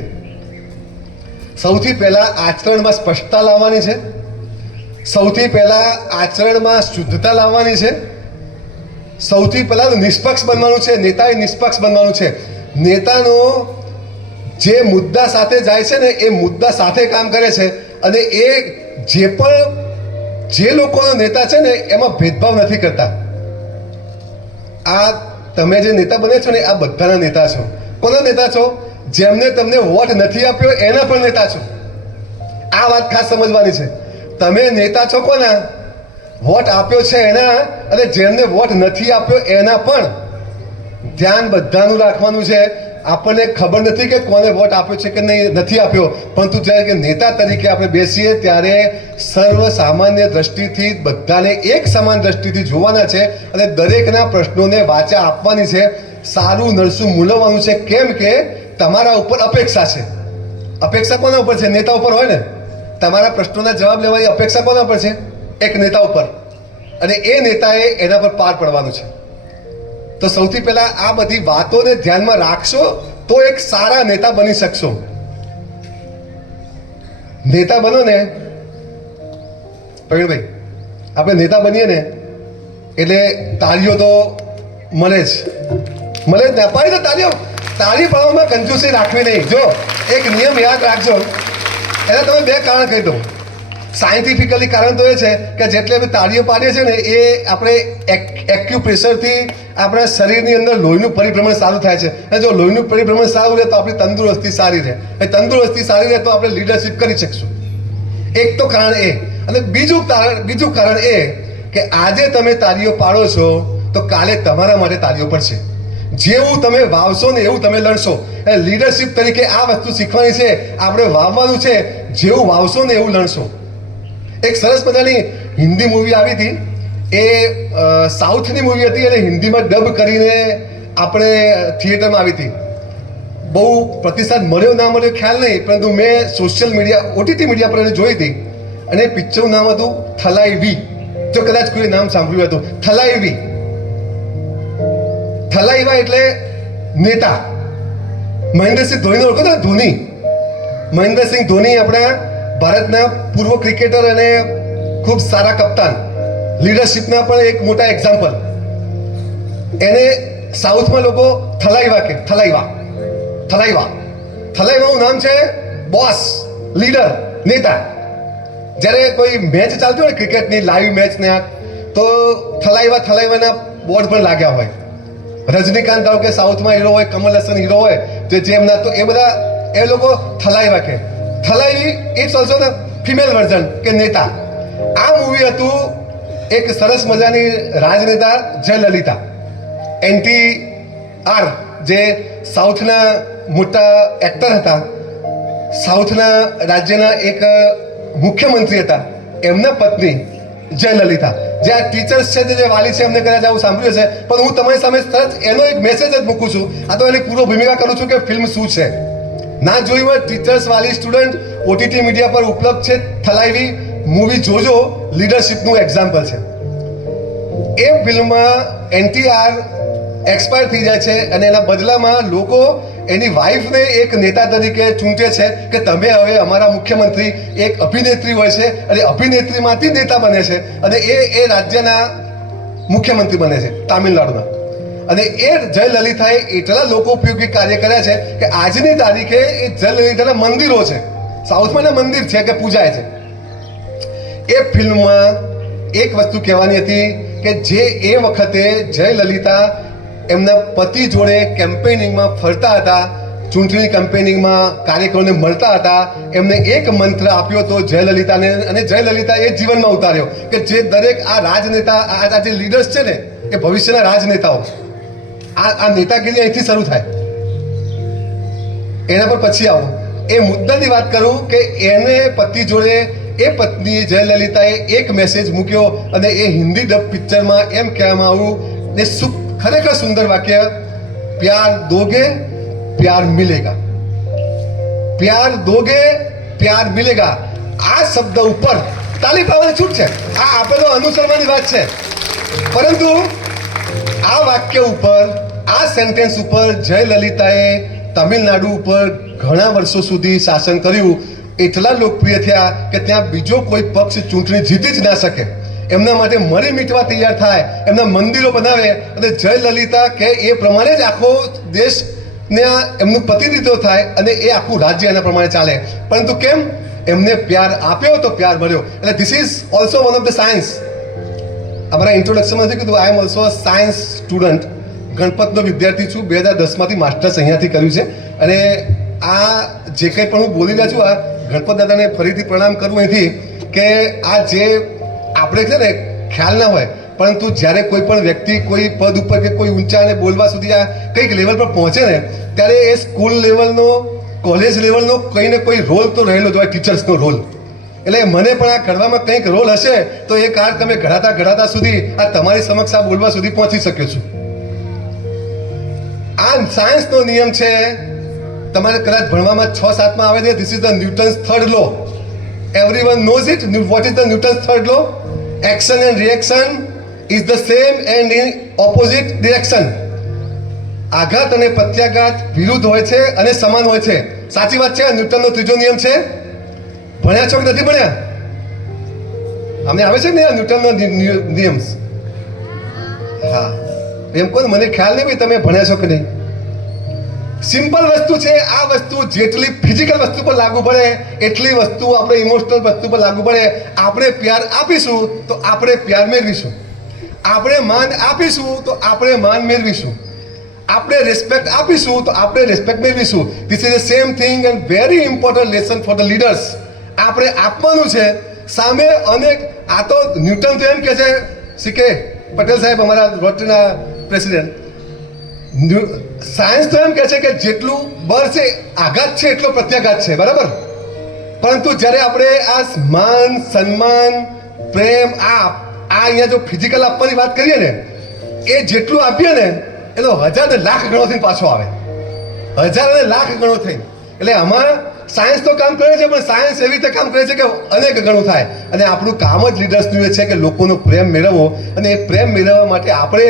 સૌથી પહેલા આચરણમાં સ્પષ્ટતા લાવવાની છે. સૌથી પહેલા આચરણમાં શુદ્ધતા લાવવાની છે. સૌથી પહેલા નિષ્પક્ષ બનવાનું છે. નેતાએ નિષ્પક્ષ બનવાનું છે. નેતાનો જે મુદ્દા સાથે જાય છે ને એ મુદ્દા સાથે કામ કરે છે અને એ જે લોકોનો નેતા છે ને એમાં ભેદભાવ નથી કરતા. આ તમે જે નેતા બને છો ને આ બધાના નેતા છો. કોના નેતા છો? જેમને તમને વોટ નથી આપ્યો એના પણ નેતા છો. આ વાત ખાસ સમજવાની છે. તમે નેતા છો કોના? વોટ આપ્યો છે એના, અને જેમને વોટ નથી આપ્યો એના પણ. ધ્યાન બધાનું રાખવાનું છે. આપણને ખબર નથી કે કોને વોટ આપ્યો છે કે નહીં, નથી આપ્યો, પરંતુ જ્યારે નેતા તરીકે આપણે બેસીએ ત્યારે સર્વ સામાન્ય દ્રષ્ટિથી બધાને એક સમાન દ્રષ્ટિથી જોવાના છે અને દરેકના પ્રશ્નોને વાચા આપવાની છે. સારું નરસું મૂલવવાનું છે. કેમ કે તમારા ઉપર અપેક્ષા છે. અપેક્ષા કોના ઉપર છે? નેતા ઉપર હોય ને. તમારા પ્રશ્નોના જવાબ લેવાની અપેક્ષા કોના ઉપર છે? એક નેતા ઉપર. અને એ નેતાએ એના પર પાર પડવાનું છે. તો સૌથી પહેલા આ બધી વાતોને ધ્યાનમાં રાખશો તો એક સારા નેતા બની શકશો. નેતા બનો ને પ્રવીણભાઈ, આપણે નેતા બનીએ ને એટલે તાળીઓ તો મળે જ ને. અપાય તો તાળી પાડવામાં કંજૂસી રાખવી નહીં. જો એક નિયમ યાદ રાખજો, એના તમે બે કારણ કહી દઉં. સાયન્ટિફિકલી કારણ તો એ છે કે જેટલી અમે તાળીઓ પાડીએ છીએ ને એ આપણે એક્યુપ્રેશરથી આપણા શરીરની અંદર લોહીનું પરિભ્રમણ સારું થાય છે. અને જો લોહીનું પરિભ્રમણ સારું રહે તો આપણી તંદુરસ્તી સારી રહે. એ તંદુરસ્તી સારી રહે તો આપણે લીડરશિપ કરી શકશું. એક તો કારણ એ. અને બીજું કારણ એ કે આજે તમે તાળીઓ પાડો છો તો કાલે તમારા માટે તાળીઓ પડશે. જેવું તમે વાવશો ને એવું તમે લણશો. એટલે લીડરશિપ તરીકે આ વસ્તુ શીખવાની છે. આપણે વાવવાનું છે, જેવું વાવશો ને એવું લણશો. એક સરસ મજાની હિન્દી મૂવી આવી હતી. એ સાઉથની મૂવી હતી અને હિન્દીમાં ડબ કરીને આપણે થિયેટરમાં આવી હતી. બહુ પ્રતિસાદ મળ્યો ના મળ્યો ખ્યાલ નહીં, પરંતુ મેં સોશિયલ મીડિયા ઓટીટી મીડિયા પર એને જોઈ હતી. અને પિક્ચરનું નામ હતું થલાઈવી. જો કદાચ કોઈ નામ સાંભળ્યું હતું, થલાઈવી. થલાઈવા એટલે નેતા. મહેન્દ્રસિંહ ધોનીને ઓળખો છો? ધોની, મહેન્દ્રસિંહ ધોની આપણા ભારતના પૂર્વ ક્રિકેટર અને ખૂબ સારા કપ્તાન, લીડરશિપના પણ એક મોટા એક્ઝામ્પલ. એને સાઉથમાં લોકો થલાઈવા કે થલાઈવાનું નામ છે બોસ, લીડર, નેતા. જ્યારે કોઈ મેચ ચાલતી હોય ને ક્રિકેટની લાઈવ મેચ ને તો થલાઈવાના બોર્ડ પણ લાગ્યા હોય. રજનીકાંત ધારો કે સાઉથમાં હીરો હોય, કમલ હસન હીરો હોય, જેમના તો એ બધા એ લોકો થલાઈવા કે. થલાઈ it's also the female version કે નેતા. આ મૂવી હતું એક સરસ મજાની રાજનેતા જયલલિતા. NTR જે સાઉથના મોટા એક્ટર હતા, સાઉથના રાજ્યના એક મુખ્યમંત્રી હતા, એમના પત્ની જયલલિતા. જે આ ટીચર્સ છે, જે વાલી છે, એમને કદાચ આવું સાંભળ્યું છે, પણ હું તમારી સામે તરત એનો એક મેસેજ જ મૂકું છું. આ તો એની પૂર્વ ભૂમિકા કરું છું કે ફિલ્મ શું છે. ના જોઈ હોય ટીચર્સ, વાલી, સ્ટુડન્ટ, ઓટીટી મીડિયા પર ઉપલબ્ધ છે. થલાઈવી મૂવી જોજો, લીડરશિપનું એક્ઝામ્પલ છે. એ ફિલ્મમાં NTR એક્સપાયર થઈ જાય છે અને એના બદલામાં લોકો એની વાઈફને એક નેતા તરીકે ચૂંટે છે કે તમે હવે અમારા મુખ્યમંત્રી. એક અભિનેત્રી હોય છે અને અભિનેત્રીમાંથી નેતા બને છે અને એ રાજ્યના મુખ્યમંત્રી બને છે, તામિલનાડુના. અને એ જયલલિતાએ એટલા લોકો ઉપયોગી કાર્ય કર્યા છે કે આજની તારીખે એ જયલલિતાના મંદિરો છે, સાઉથમાં મંદિર છે કે પૂજાય છે. એ ફિલ્મમાં એક વસ્તુ કહેવાની હતી કે જે એ વખતે જયલલિતા એમના પતિ જોડે કેમ્પેનિંગમાં ફરતા હતા, ચૂંટણી કેમ્પેનિંગમાં કાર્યકરોને મળતા હતા, એમને એક મંત્ર આપ્યો હતો જયલલિતાને, અને જયલલિતા એ જીવનમાં ઉતાર્યો કે જે દરેક આ રાજનેતા, આ જે લીડર્સ છે ને, એ ભવિષ્યના રાજનેતાઓ. આ નેતાગીરી અહીંથી શરૂ થાય, એના પર પછી આવું. એ મુદ્દાની વાત કરું કે એને પતિ જોડે એ પત્ની જયલલિતાએ એક મેસેજ મૂક્યો અને એ હિન્દી ડબ પિક્ચરમાં એમ કહેવામાં આવ્યું ને ખરેખર સુંદર વાક્ય, પ્યાર દોગે પ્યાર મિલેગા. પ્યાર દોગે પ્યાર મિલેગા. આ શબ્દ ઉપર તાલી પાડવાની છૂટ છે. આ આપેલો અનુસરવાની વાત છે, પરંતુ આ વાક્ય ઉપર, આ સેન્ટેન્સ ઉપર જયલલિતાએ તમિલનાડુ ઉપર ઘણા વર્ષો સુધી શાસન કર્યું. એટલા લોકપ્રિય થયા કે ત્યાં બીજો કોઈ પક્ષ ચૂંટણી જીતી જ ના શકે. એમના માટે મરી મીટવા તૈયાર થાય, એમના મંદિરો બનાવે અને જયલલિતા કે એ પ્રમાણે જ આખો દેશને એમનું પ્રતિનિધિત્વ થાય અને એ આખું રાજ્ય એના પ્રમાણે ચાલે. પરંતુ કેમ? એમને પ્યાર આપ્યો તો પ્યાર મળ્યો. એટલે this is also one of the science. અમારા ઇન્ટ્રોડક્શનમાં નથી કીધું, I am also a science student. ગણપતનો વિદ્યાર્થી છું. 2010માંથી માસ્ટર્સ અહીંયાથી કર્યું છે. અને આ જે કંઈ પણ હું બોલી રહ્યા છું, આ ગણપત દાદાને ફરીથી પ્રણામ કરવું અહીંથી કે આ જે આપણે છે ને ખ્યાલ ના હોય, પરંતુ જ્યારે કોઈ પણ વ્યક્તિ કોઈ પદ ઉપર કે કોઈ ઊંચા અને બોલવા સુધી આ કંઈક લેવલ પર પહોંચે ને, ત્યારે એ સ્કૂલ લેવલનો, કોલેજ લેવલનો કંઈ ને કોઈ રોલ તો રહેલો જ હોય, ટીચર્સનો રોલ. એટલે મને પણ આ ઘડવામાં કંઈક રોલ હશે તો એ કાર તમે ઘડાતા સુધી આ તમારી સમક્ષ આ બોલવા સુધી પહોંચી શક્યો છું. આ સાયન્સનો નિયમ છે, તમારે કદાચ ભણવામાં 6-7માં આવે છે, this is the Newton's third law. Everyone knows it. What is the Newton's third law? Action and reaction is the same and in opposite direction. આઘાત અને પ્રત્યાઘાત વિરુદ્ધ હોય છે અને સમાન હોય છે. સાચી વાત છે. ન્યૂટનનો ત્રીજો નિયમ છે. ભણ્યા છો કે નથી ભણ્યા? અમને આવે છે ને આ ન્યૂટનનો નિયમ? હા, એમ કહો મને ખ્યાલ નહીં ભાઈ તમે ભણ્યા છો કે નહીં. સિમ્પલ વસ્તુ છે. આ વસ્તુ જેટલી ફિઝિકલ વસ્તુ પર લાગુ પડે એટલી વસ્તુ આપણે ઇમોશનલ વસ્તુ પર લાગુ પડે. આપણે પ્યાર આપીશું તો આપણે પ્યાર મેળવીશું. આપણે માન આપીશું તો આપણે માન મેળવીશું. આપણે રિસ્પેક્ટ આપીશું તો આપણે રિસ્પેક્ટ મેળવીશું. This is the same thing and very important lesson for the leaders. આપણે આપવાનું છે સામે. અનેક આ તો ન્યૂટન તો એમ કહે છે, સીકે પટેલ સાહેબ અમારા રોટરીના પ્રેસિડેન્ટ, સાયન્સ તો એમ કહે છે કે જેટલું બળ છે આઘાત છે એટલો પ્રત્યાઘાત છે, બરાબર? પરંતુ જ્યારે આપણે આ માન, સન્માન, પ્રેમ, અહીંયા જો ફિઝિકલ આપવાની વાત કરીએ ને, એ જેટલું આપીએ ને એનો 1000 ને લાખ ગણો થઈને પાછો આવે. 1000 અને લાખ ગણો થઈને. એટલે આમાં સાયન્સ તો કામ કરે છે, પણ સાયન્સ એવી રીતે કામ કરે છે કે અનેક ગણું થાય. અને આપણું કામ જ લીડર્સનું એ છે કે લોકોનો પ્રેમ મેળવવો. અને એ પ્રેમ મેળવવા માટે આપણે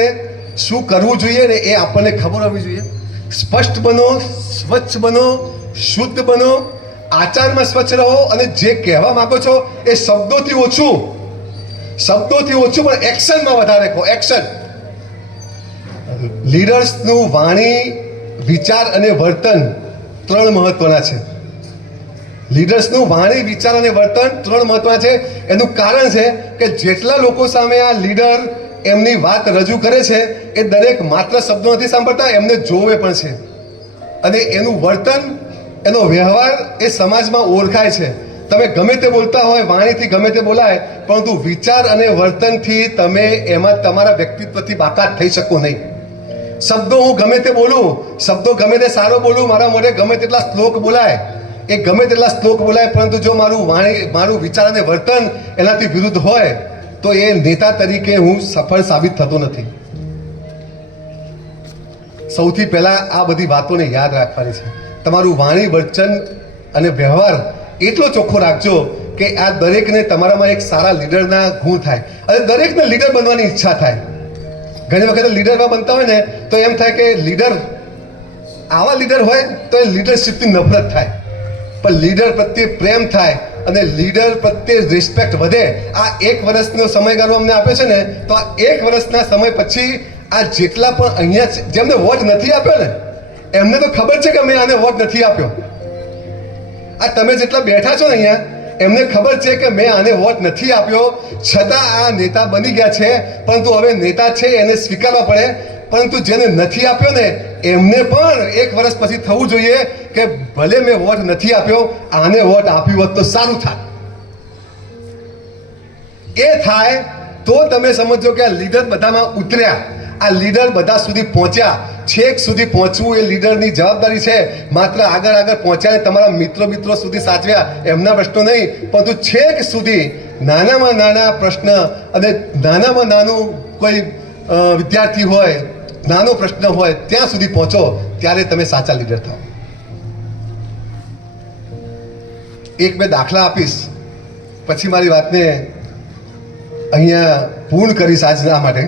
શું કરવું જોઈએ ને એ આપણને ખબર હોવી જોઈએ. સ્પષ્ટ બનો, સ્વચ્છ બનો, શુદ્ધ બનો, આચારમાં સ્વચ્છ રહો. અને જે કહેવા માંગો છો એ શબ્દોથી ઓછું પણ એક્શનમાં વધારે કહો. એક્શન. લીડર્સનું વાણી, વિચાર અને વર્તન 3 મહત્વના છે. લીડર્સનું વાણી, વિચાર અને વર્તન 3 મહત્વના છે. એનું કારણ છે કે જેટલા લોકો સામે આ લીડર એમની વાત રજૂ કરે છે એ દરેક માત્ર શબ્દો નથી સાંભળતા, એમને જોવે પણ છે. અને એનું વર્તન, એનો વ્યવહાર એ સમાજમાં ઓળખાય છે. તમે ગમે તે બોલતા હોય, વાણીથી ગમે તે બોલાય, પરંતુ વિચાર અને વર્તનથી તમે એમાં તમારા વ્યક્તિત્વથી બાકાત થઈ શકો નહીં. શબ્દો હું ગમે તે બોલું, શબ્દો ગમે તે સારો બોલું, મારા મોઢે ગમે તેટલા શ્લોક બોલાય, એ ગમે તેટલા શ્લોક બોલાય, પરંતુ જો મારું વિચાર અને વર્તન એનાથી વિરુદ્ધ હોય તો એ નેતા તરીકે હું સફળ સાબિત થતો નથી. સૌથી પહેલાં આ બધી વાતોને યાદ રાખવાની છે. તમારું વાણી, વચન અને વ્યવહાર એટલો ચોખ્ખો રાખજો કે આ દરેકને તમારામાં એક સારા લીડરના ગુણ થાય અને દરેકને લીડર બનવાની ઈચ્છા થાય. ઘણી વખત લીડરમાં બનતા હોય ને તો એમ થાય કે લીડર, આવા લીડર હોય તો એ લીડરશીપથી નફરત થાય, પણ લીડર પ્રત્યે પ્રેમ થાય અને લીડર પ્રત્યે રિસ્પેક્ટ વધે. આ 1 વર્ષનો સમયગાળો અમને આપ્યો છે ને, તો આ 1 વર્ષના સમય પછી આ જેટલા પણ અહીંયા જેમને વોટ નથી આપ્યો ને એમને તો ખબર છે કે મેં આને વોટ નથી આપ્યો. આ તમે જેટલા બેઠા છો ને અહીંયા એમને ખબર છે કે મેં આને વોટ નથી આપ્યો, છતાં આ નેતા બની ગયા છે. પરંતુ હવે નેતા છે એને સ્વીકારવા પડે. પરંતુ જેને નથી આપ્યો ને એમને પણ 1 વર્ષ પછી થવું જોઈએ કે ભલે મેં વોટ નથી આપ્યો, આને વોટ આપ્યું હોત તો સારું થાય. એ થાય તો તમે સમજો કે આ લીડર બધામાં ઉતર્યા, આ લીડર બધા સુધી પહોંચ્યા. છેક સુધી પહોંચવું એ લીડરની જવાબદારી છે. માત્ર આગળ પહોંચ્યા, તમારા મિત્રો સુધી સાચવ્યા એમના પ્રશ્નો નહીં, પરંતુ છેક સુધી નાનામાં નાના પ્રશ્ન અને નાનામાં નાનું કોઈ વિદ્યાર્થી હોય, નાનો પ્રશ્ન હોય ત્યાં સુધી પહોંચો, ત્યારે તમે સાચા લીડર થાઓ. 1-2 દાખલા આપીશ, પછી મારી વાતને અહીંયા પૂર્ણ કરીશ આજના માટે.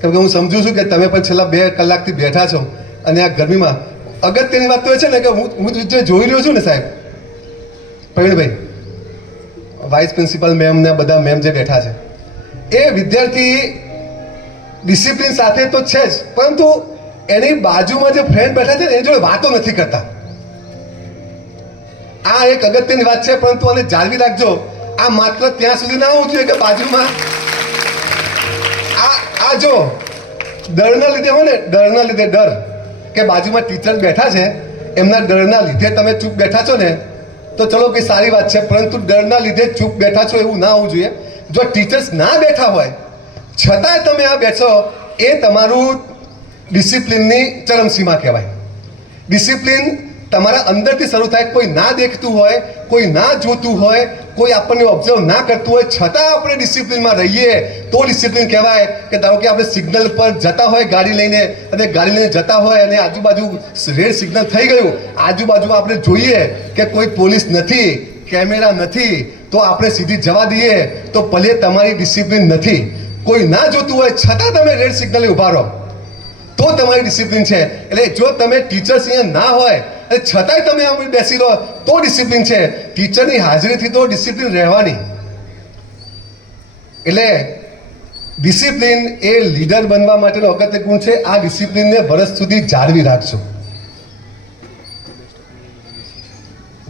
કેમ કે હું સમજુ છું કે તમે પણ છેલ્લા 2 કલાકથી બેઠા છો અને આ ગરમીમાં. અગત્યની વાત તો એ છે ને કે હું જે જોઈ રહ્યો છું ને સાહેબ, પ્રવીણભાઈ, વાઇસ પ્રિન્સિપલ મેમ ને બધા મેમ જે બેઠા છે, એ વિદ્યાર્થી ડિસિપ્લિન સાથે તો છે જ, પરંતુ એની બાજુમાં જે ફ્રેન્ડ બેઠા છે એની જોડે વાતો નથી કરતા. આ એક અગત્યની વાત છે, પરંતુ આને જાળવી રાખજો. આ માત્ર ત્યાં સુધી ના હોવું જોઈએ કે બાજુમાં આ જો ડરના લીધે હોય ને, ડરના લીધે ડર કે બાજુમાં ટીચર બેઠા છે એમના ડરના લીધે તમે ચૂપ બેઠા છો ને તો ચલો કે સારી વાત છે, પરંતુ ડરના લીધે ચૂપ બેઠા છો એવું ના હોવું જોઈએ. જો ટીચર્સ ના બેઠા હોય છતાંય તમે આ બેઠો, એ તમારું ડિસિપ્લિનની ચરમસીમા કહેવાય. ડિસિપ્લિન તમારા અંદરથી શરૂ થાય. કોઈ ના દેખતું હોય, કોઈ ના જોતું હોય, કોઈ આપણને ઓબ્ઝર્વ ના કરતું હોય, છતાં આપણે ડિસિપ્લિનમાં રહીએ તો ડિસિપ્લિન કહેવાય. કે ધારો કે આપણે સિગ્નલ પર જતા હોય ગાડી લઈને, અને ગાડી લઈને જતા હોય અને આજુબાજુ રેડ સિગ્નલ થઈ ગયું, આજુબાજુ આપણે જોઈએ કે કોઈ પોલીસ નથી, કેમેરા નથી, તો આપણે સીધી જવા દઈએ તો ભલે તમારી ડિસિપ્લિન નથી. કોઈ ના જોતું હોય છતાં તમે રેડ સિગ્નલે ઊભા રહો તો તમારી ડિસિપ્લિન છે. એટલે જો તમે ટીચર્સ અહીંયા ના હોય અને છતાંય તમે આમ બેસી રહો તો ડિસિપ્લિન છે. ટીચરની હાજરીથી તો ડિસિપ્લિન રહેવાની. એટલે ડિસિપ્લિન એ લીડર બનવા માટેનો અગત્ય ગુણ છે. આ ડિસિપ્લિનને વર્ષ સુધી જાળવી રાખજો.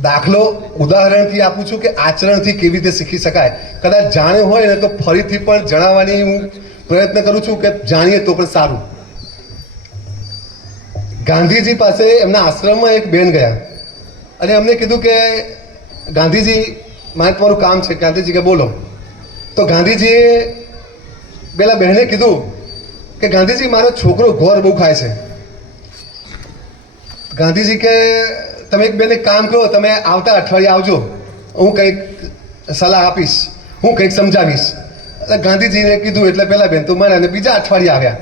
દાખલો ઉદાહરણથી આપું છું કે આચરણથી કેવી રીતે શીખી શકાય. કદાચ જાણ્યું હોય ને તો ફરીથી પણ જણાવવાની હું પ્રયત્ન કરું છું કે જાણીએ તો પણ સારું. ગાંધીજી પાસે એમના આશ્રમમાં એક બેન ગયા અને એમને કીધું કે ગાંધીજી મારે તમારું કામ છે. ગાંધીજી કે બોલો. તો ગાંધીજીએ પેલા બહેને કીધું કે ગાંધીજી મારો છોકરો ઘોર બહુ ખાય છે. ગાંધીજી કે તમે એક બેન એક કામ કરો, તમે આવતા અઠવાડિયે આવજો, હું કંઈક સલાહ આપીશ, હું કંઈક સમજાવીશ. એટલે ગાંધીજીને કીધું એટલે પેલા બેન તો મને, અને બીજા અઠવાડિયે આવ્યા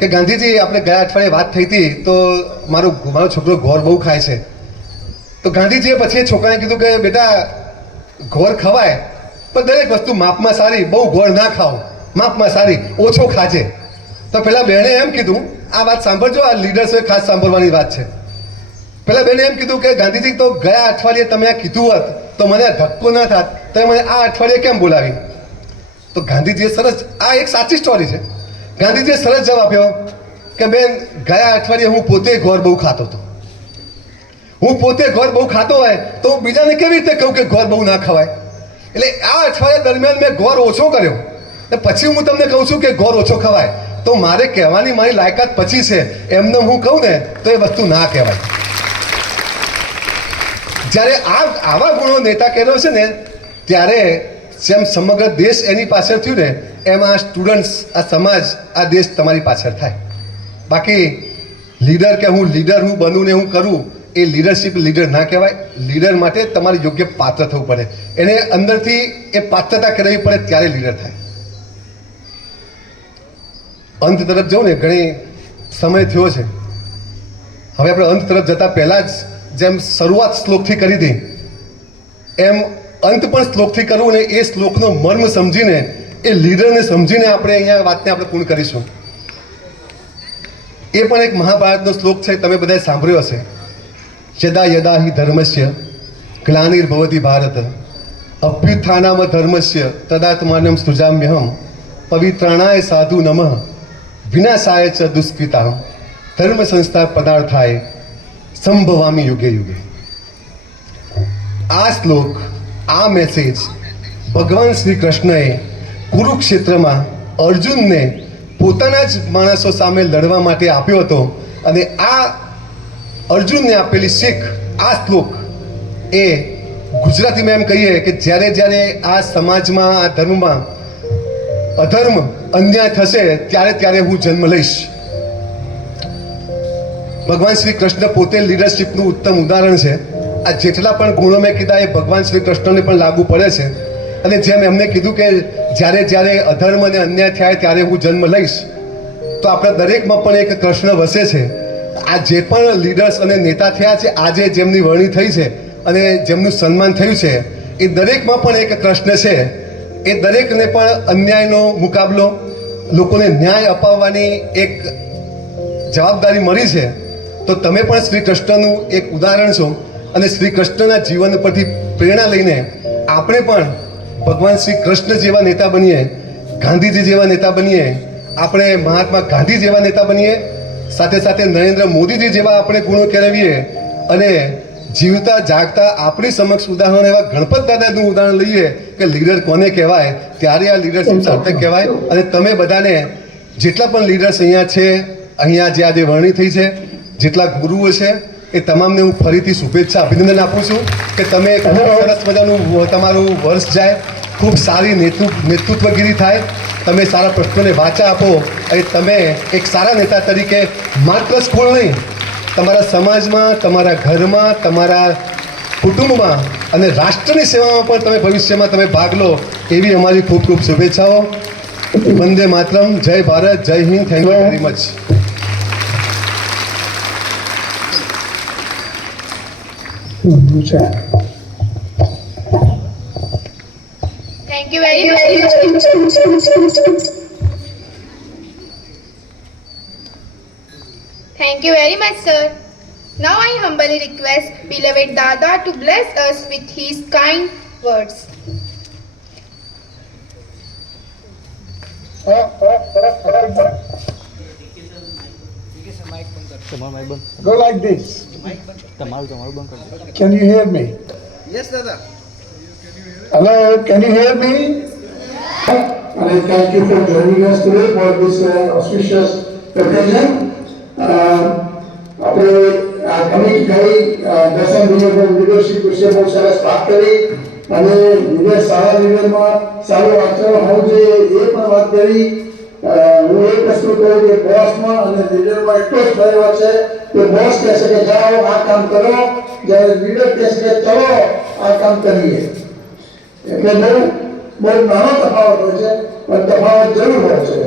કે ગાંધીજી આપણે ગયા અઠવાડિયે વાત થઈ હતી તો મારો છોકરો ઘોર બહુ ખાય છે. તો ગાંધીજીએ પછી છોકરાને કીધું કે બેટા ઘોર ખવાય પણ દરેક વસ્તુ માપમાં સારી, બહુ ઘોર ના ખાઓ, માપમાં સારી, ઓછો ખાજે. તો પેલા બહેને એમ કીધું, આ વાત સાંભળજો, આ લીડર્સોએ ખાસ સાંભળવાની વાત છે. પેલા બેને એમ કીધું કે ગાંધીજી તો ગયા અઠવાડિયે તમે આ કીધું હોત તો મને ધક્કો ના થાત, તમે મને આ અઠવાડિયે કેમ બોલાવી? તો ગાંધીજીએ સરસ, આ એક સાચી સ્ટોરી છે, ગાંધીજીએ સરસ જવાબ આપ્યો કે બેન ગયા અઠવાડિયે હું પોતે ઘોર બહુ ખાતો હતો. હું પોતે ઘોર બહુ ખાતો હોય તો હું બીજાને કેવી રીતે કહું કે ઘોર બહુ ના ખવાય? એટલે આ અઠવાડિયા દરમિયાન મેં ઘોર ઓછો કર્યો ને પછી હું તમને કહું છું કે ઘોર ઓછો ખવાય. તો મારે કહેવાની મારી લાયકાત પછી છે, એમને હું કહું ને તો એ વસ્તુ ના કહેવાય. જ્યારે આવા ગુણો નેતા કહેલો છે ને ત્યારે જેમ સમગ્ર દેશ એની પાછળ થયું ને એમ આ સ્ટુડન્ટ્સ, આ સમાજ, આ દેશ તમારી પાછળ થાય. બાકી લીડર કે હું લીડર હું બનું ને હું કરું, એ લીડરશિપ લીડર ના કહેવાય. લીડર માટે તમારે યોગ્ય પાત્ર થવું પડે, એને અંદરથી એ પાત્રતા કરવી પડે ત્યારે લીડર થાય. અંત તરફ જવું ને ઘણી સમય થયો છે. હવે આપણે અંત તરફ જતા પહેલાં જ જેમ શરૂઆત શ્લોકથી કરી હતી એમ અંત પણ શ્લોકથી કરવું ને એ શ્લોકનો મર્મ સમજીને, એ લીડરને સમજીને આપણે અહીંયા વાતને આપણે પૂર્ણ કરીશું. એ પણ એક મહાભારતનો શ્લોક છે, તમે બધાએ સાંભળ્યો હશે. યદા યદા હિ ધર્મસ્ય ગ્લાનિર્ભવતિ ભારત અભ્યુત્થાનામ ધર્મસ્ય તદાત્માનમ સૃજામ્યહમ પવિત્રાણાય સાધુ નમઃ વિનાશાય ચ દુષ્કૃતામ ધર્મ સંસ્થા પદાર્થાય સંભવામી યુગે યુગે. આ શ્લોક, આ મેસેજ ભગવાન શ્રી કૃષ્ણએ કુરુક્ષેત્રમાં અર્જુનને પોતાના જ માણસો સામે લડવા માટે આપ્યો હતો. અને આ અર્જુનને આપેલી શીખ, આ શ્લોક એ ગુજરાતીમાં એમ કહીએ કે જ્યારે જ્યારે આ સમાજમાં, આ ધર્મમાં અધર્મ, અન્યાય થશે ત્યારે ત્યારે હું જન્મ લઈશ. ભગવાન શ્રી કૃષ્ણ પોતે લીડરશિપનું ઉત્તમ ઉદાહરણ છે. આ જેટલા પણ ગુણો મેં કીધા એ ભગવાન શ્રી કૃષ્ણને પણ લાગુ પડે છે. અને જેમ એમને કીધું કે જ્યારે જ્યારે અધર્મ અને અન્યાય થાય ત્યારે હું જન્મ લઈશ, તો આપણા દરેકમાં પણ એક કૃષ્ણ વસે છે. આ જે પણ લીડર્સ અને નેતા થયા છે, આજે જેમની વરણી થઈ છે અને જેમનું સન્માન થયું છે, એ દરેકમાં પણ એક કૃષ્ણ છે. એ દરેકને પણ અન્યાયનો મુકાબલો, લોકોને ન્યાય અપાવવાની એક જવાબદારી મળી છે. તો તમે પણ શ્રી કૃષ્ણનું એક ઉદાહરણ છો અને શ્રી કૃષ્ણના જીવન પરથી પ્રેરણા લઈને આપણે પણ ભગવાન શ્રી કૃષ્ણ જેવા નેતા બનીએ, ગાંધીજી જેવા નેતા બનીએ, આપણે મહાત્મા ગાંધી જેવા નેતા બનીએ, સાથે સાથે નરેન્દ્ર મોદીજી જેવા આપણે ગુણો કેળવીએ અને જીવતા જાગતા આપણી સમક્ષ ઉદાહરણ એવા ગણપત દાદાનું ઉદાહરણ લઈએ કે લીડર કોને કહેવાય, ત્યારે આ લીડરશિપ સાર્થક કહેવાય. અને તમે બધાને જેટલા પણ લીડર્સ અહીંયા છે, અહીંયા જે આજે વરણી થઈ છે, જેટલા ગુરુઓ છે, એ તમામને હું ફરીથી શુભેચ્છા, અભિનંદન આપું છું કે તમે ખૂબ સરસ મજાનું તમારું વર્ષ જાય, ખૂબ સારી નેતૃત્વગીરી થાય, તમે સારા પ્રશ્નોને વાચા આપો અને તમે એક સારા નેતા તરીકે માત્ર સ્કૂલ નહીં તમારા સમાજમાં, તમારા ઘરમાં, તમારા કુટુંબમાં અને રાષ્ટ્રની સેવામાં પણ તમે ભવિષ્યમાં તમે ભાગ લો એવી અમારી ખૂબ ખૂબ શુભેચ્છાઓ. વંદે માતરમ. જય ભારત. જય Hind. Thank you very much. Thank you very much. Thank you very much, sir. Now I humbly request beloved Dada to bless us with his kind words. Go like this. Can you hear me? Yes, Dada. Hello, can you hear me? And thank you for joining us today for this auspicious occasion. આપણે commit થઈ દર્શન વિનયનો leadership વિશે બહુ સરસ વાત કરી અને leader સારા લીડરમાં સારું આચરણ હોવું જોઈએ એ પણ વાત કરી. હું એક વસ્તુ કહું કે બોસમાં અને લીડરમાં એટલો જ ફેરફાર છે કે બોસ કહેશે કે જાઓ આ કામ કરો, જ્યારે લીડર કહેશે કે ચલો આ કામ કરીએ. એટલે બહુ નાનો તફાવત હોય છે પણ તફાવત જરૂર હોય છે.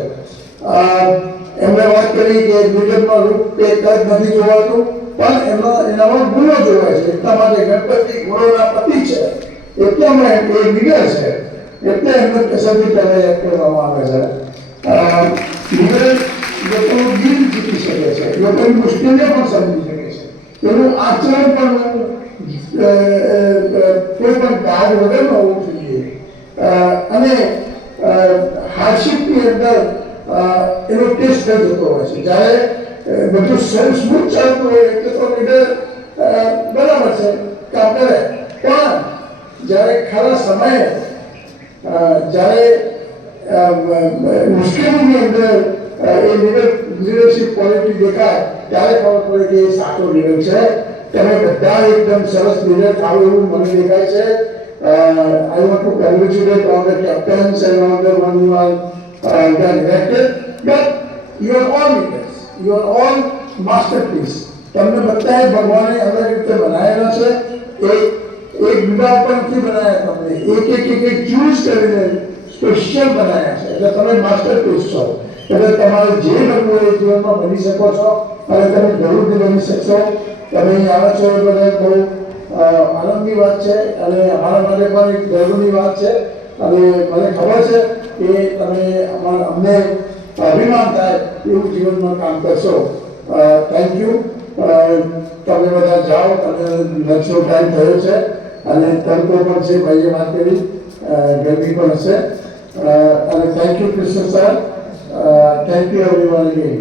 એમણે વાત કરી કે લીડરમાં રૂપ કે કદ નથી જોવાતું પણ એનામાં ગુણો જોવાય છે. એટલા માટે ગણપતિ ગુણોના પતિ છે, એટલામાં એ લીડર છે, એટલે એમને સૌથી પહેલા યાદ કરવામાં આવે છે. લીડર લોકોનું દિલ જીતી શકે છે, લોકોની મુશ્કેલીઓ પણ સમજી શકે છે, એનું આચરણ પણ કોઈ પણ દાગ વગરનું હોવું જોઈએ અને હાર્ડશીપની અંદર એનો ટેસ્ટ થઈ જતો હોય છે. જ્યારે બધું સ્મૂથ ચાલતું હોય એટલે તો લીડર બરાબર છે કામ કરે, પણ જ્યારે ખરા સમયે જ્યારે મુશ્કેલીની અંદર એ લીડરશિપ ક્વોલિટી દેખાય ત્યારે ખબર પડે કે એ સાચો લીડર છે. તમે બધા એકદમ સરસ લીડર થાવ એવું મને દેખાય છે. I want to congratulate all the captains and all the one who are elected, but you are all leaders, you are all masterpiece. તમને બધાએ ભગવાને અલગ રીતે બનાવેલા છે. એક વિભાગ પણ નથી બનાવ્યા, તમને એક ચૂઝ કરીને સ્પેશિયલ બનાવ્યા છે. એટલે તમે માસ્ટરપીસ છો. એટલે તમારે જે બનવું હોય એ જીવનમાં બની શકો છો અને તમે જરૂરથી બની શકશો. તમે અહીં આવ્યા છો એ બધા બહુ આનંદની વાત છે અને અમારા માટે પણ એક ગર્વની વાત છે. અને મને ખબર છે કે તમે અમને અભિમાન થાય એવું જીવનમાં કામ કરશો. Thank you. તમે બધા જાઓ, તમે લંચનો ટાઈમ થયો છે અને તડકો પણ છે, ભાઈએ વાત કરી, ગરમી પણ હશે. અને thank you Krishna sir. Thank you everyone again.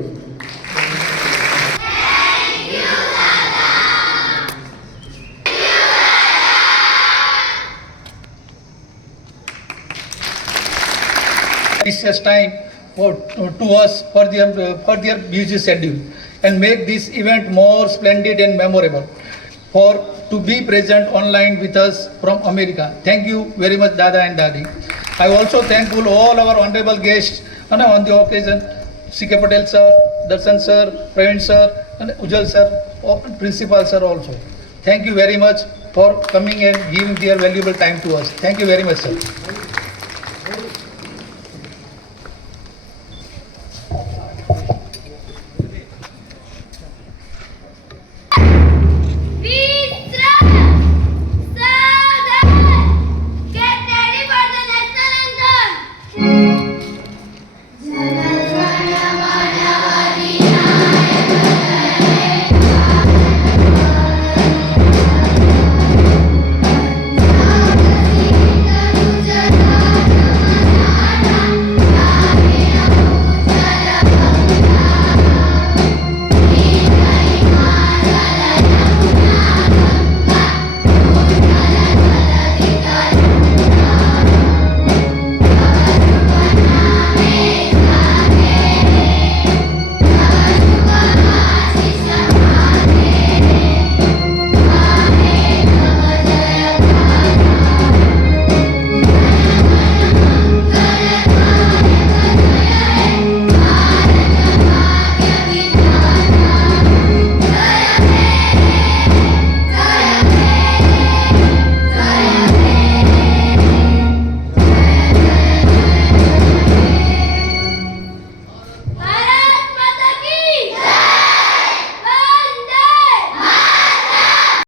precious time to us for their busy schedule and make this event more splendid and memorable. For to be present online with us from America. Thank you very much, Dada and Dadi. I also thankful all our honorable guests and on the occasion, C.K. Patel sir, Darshan sir, Praveen sir, and Ujjal sir, principal sir also. Thank you very much for coming and giving their valuable time to us. Thank you very much, sir.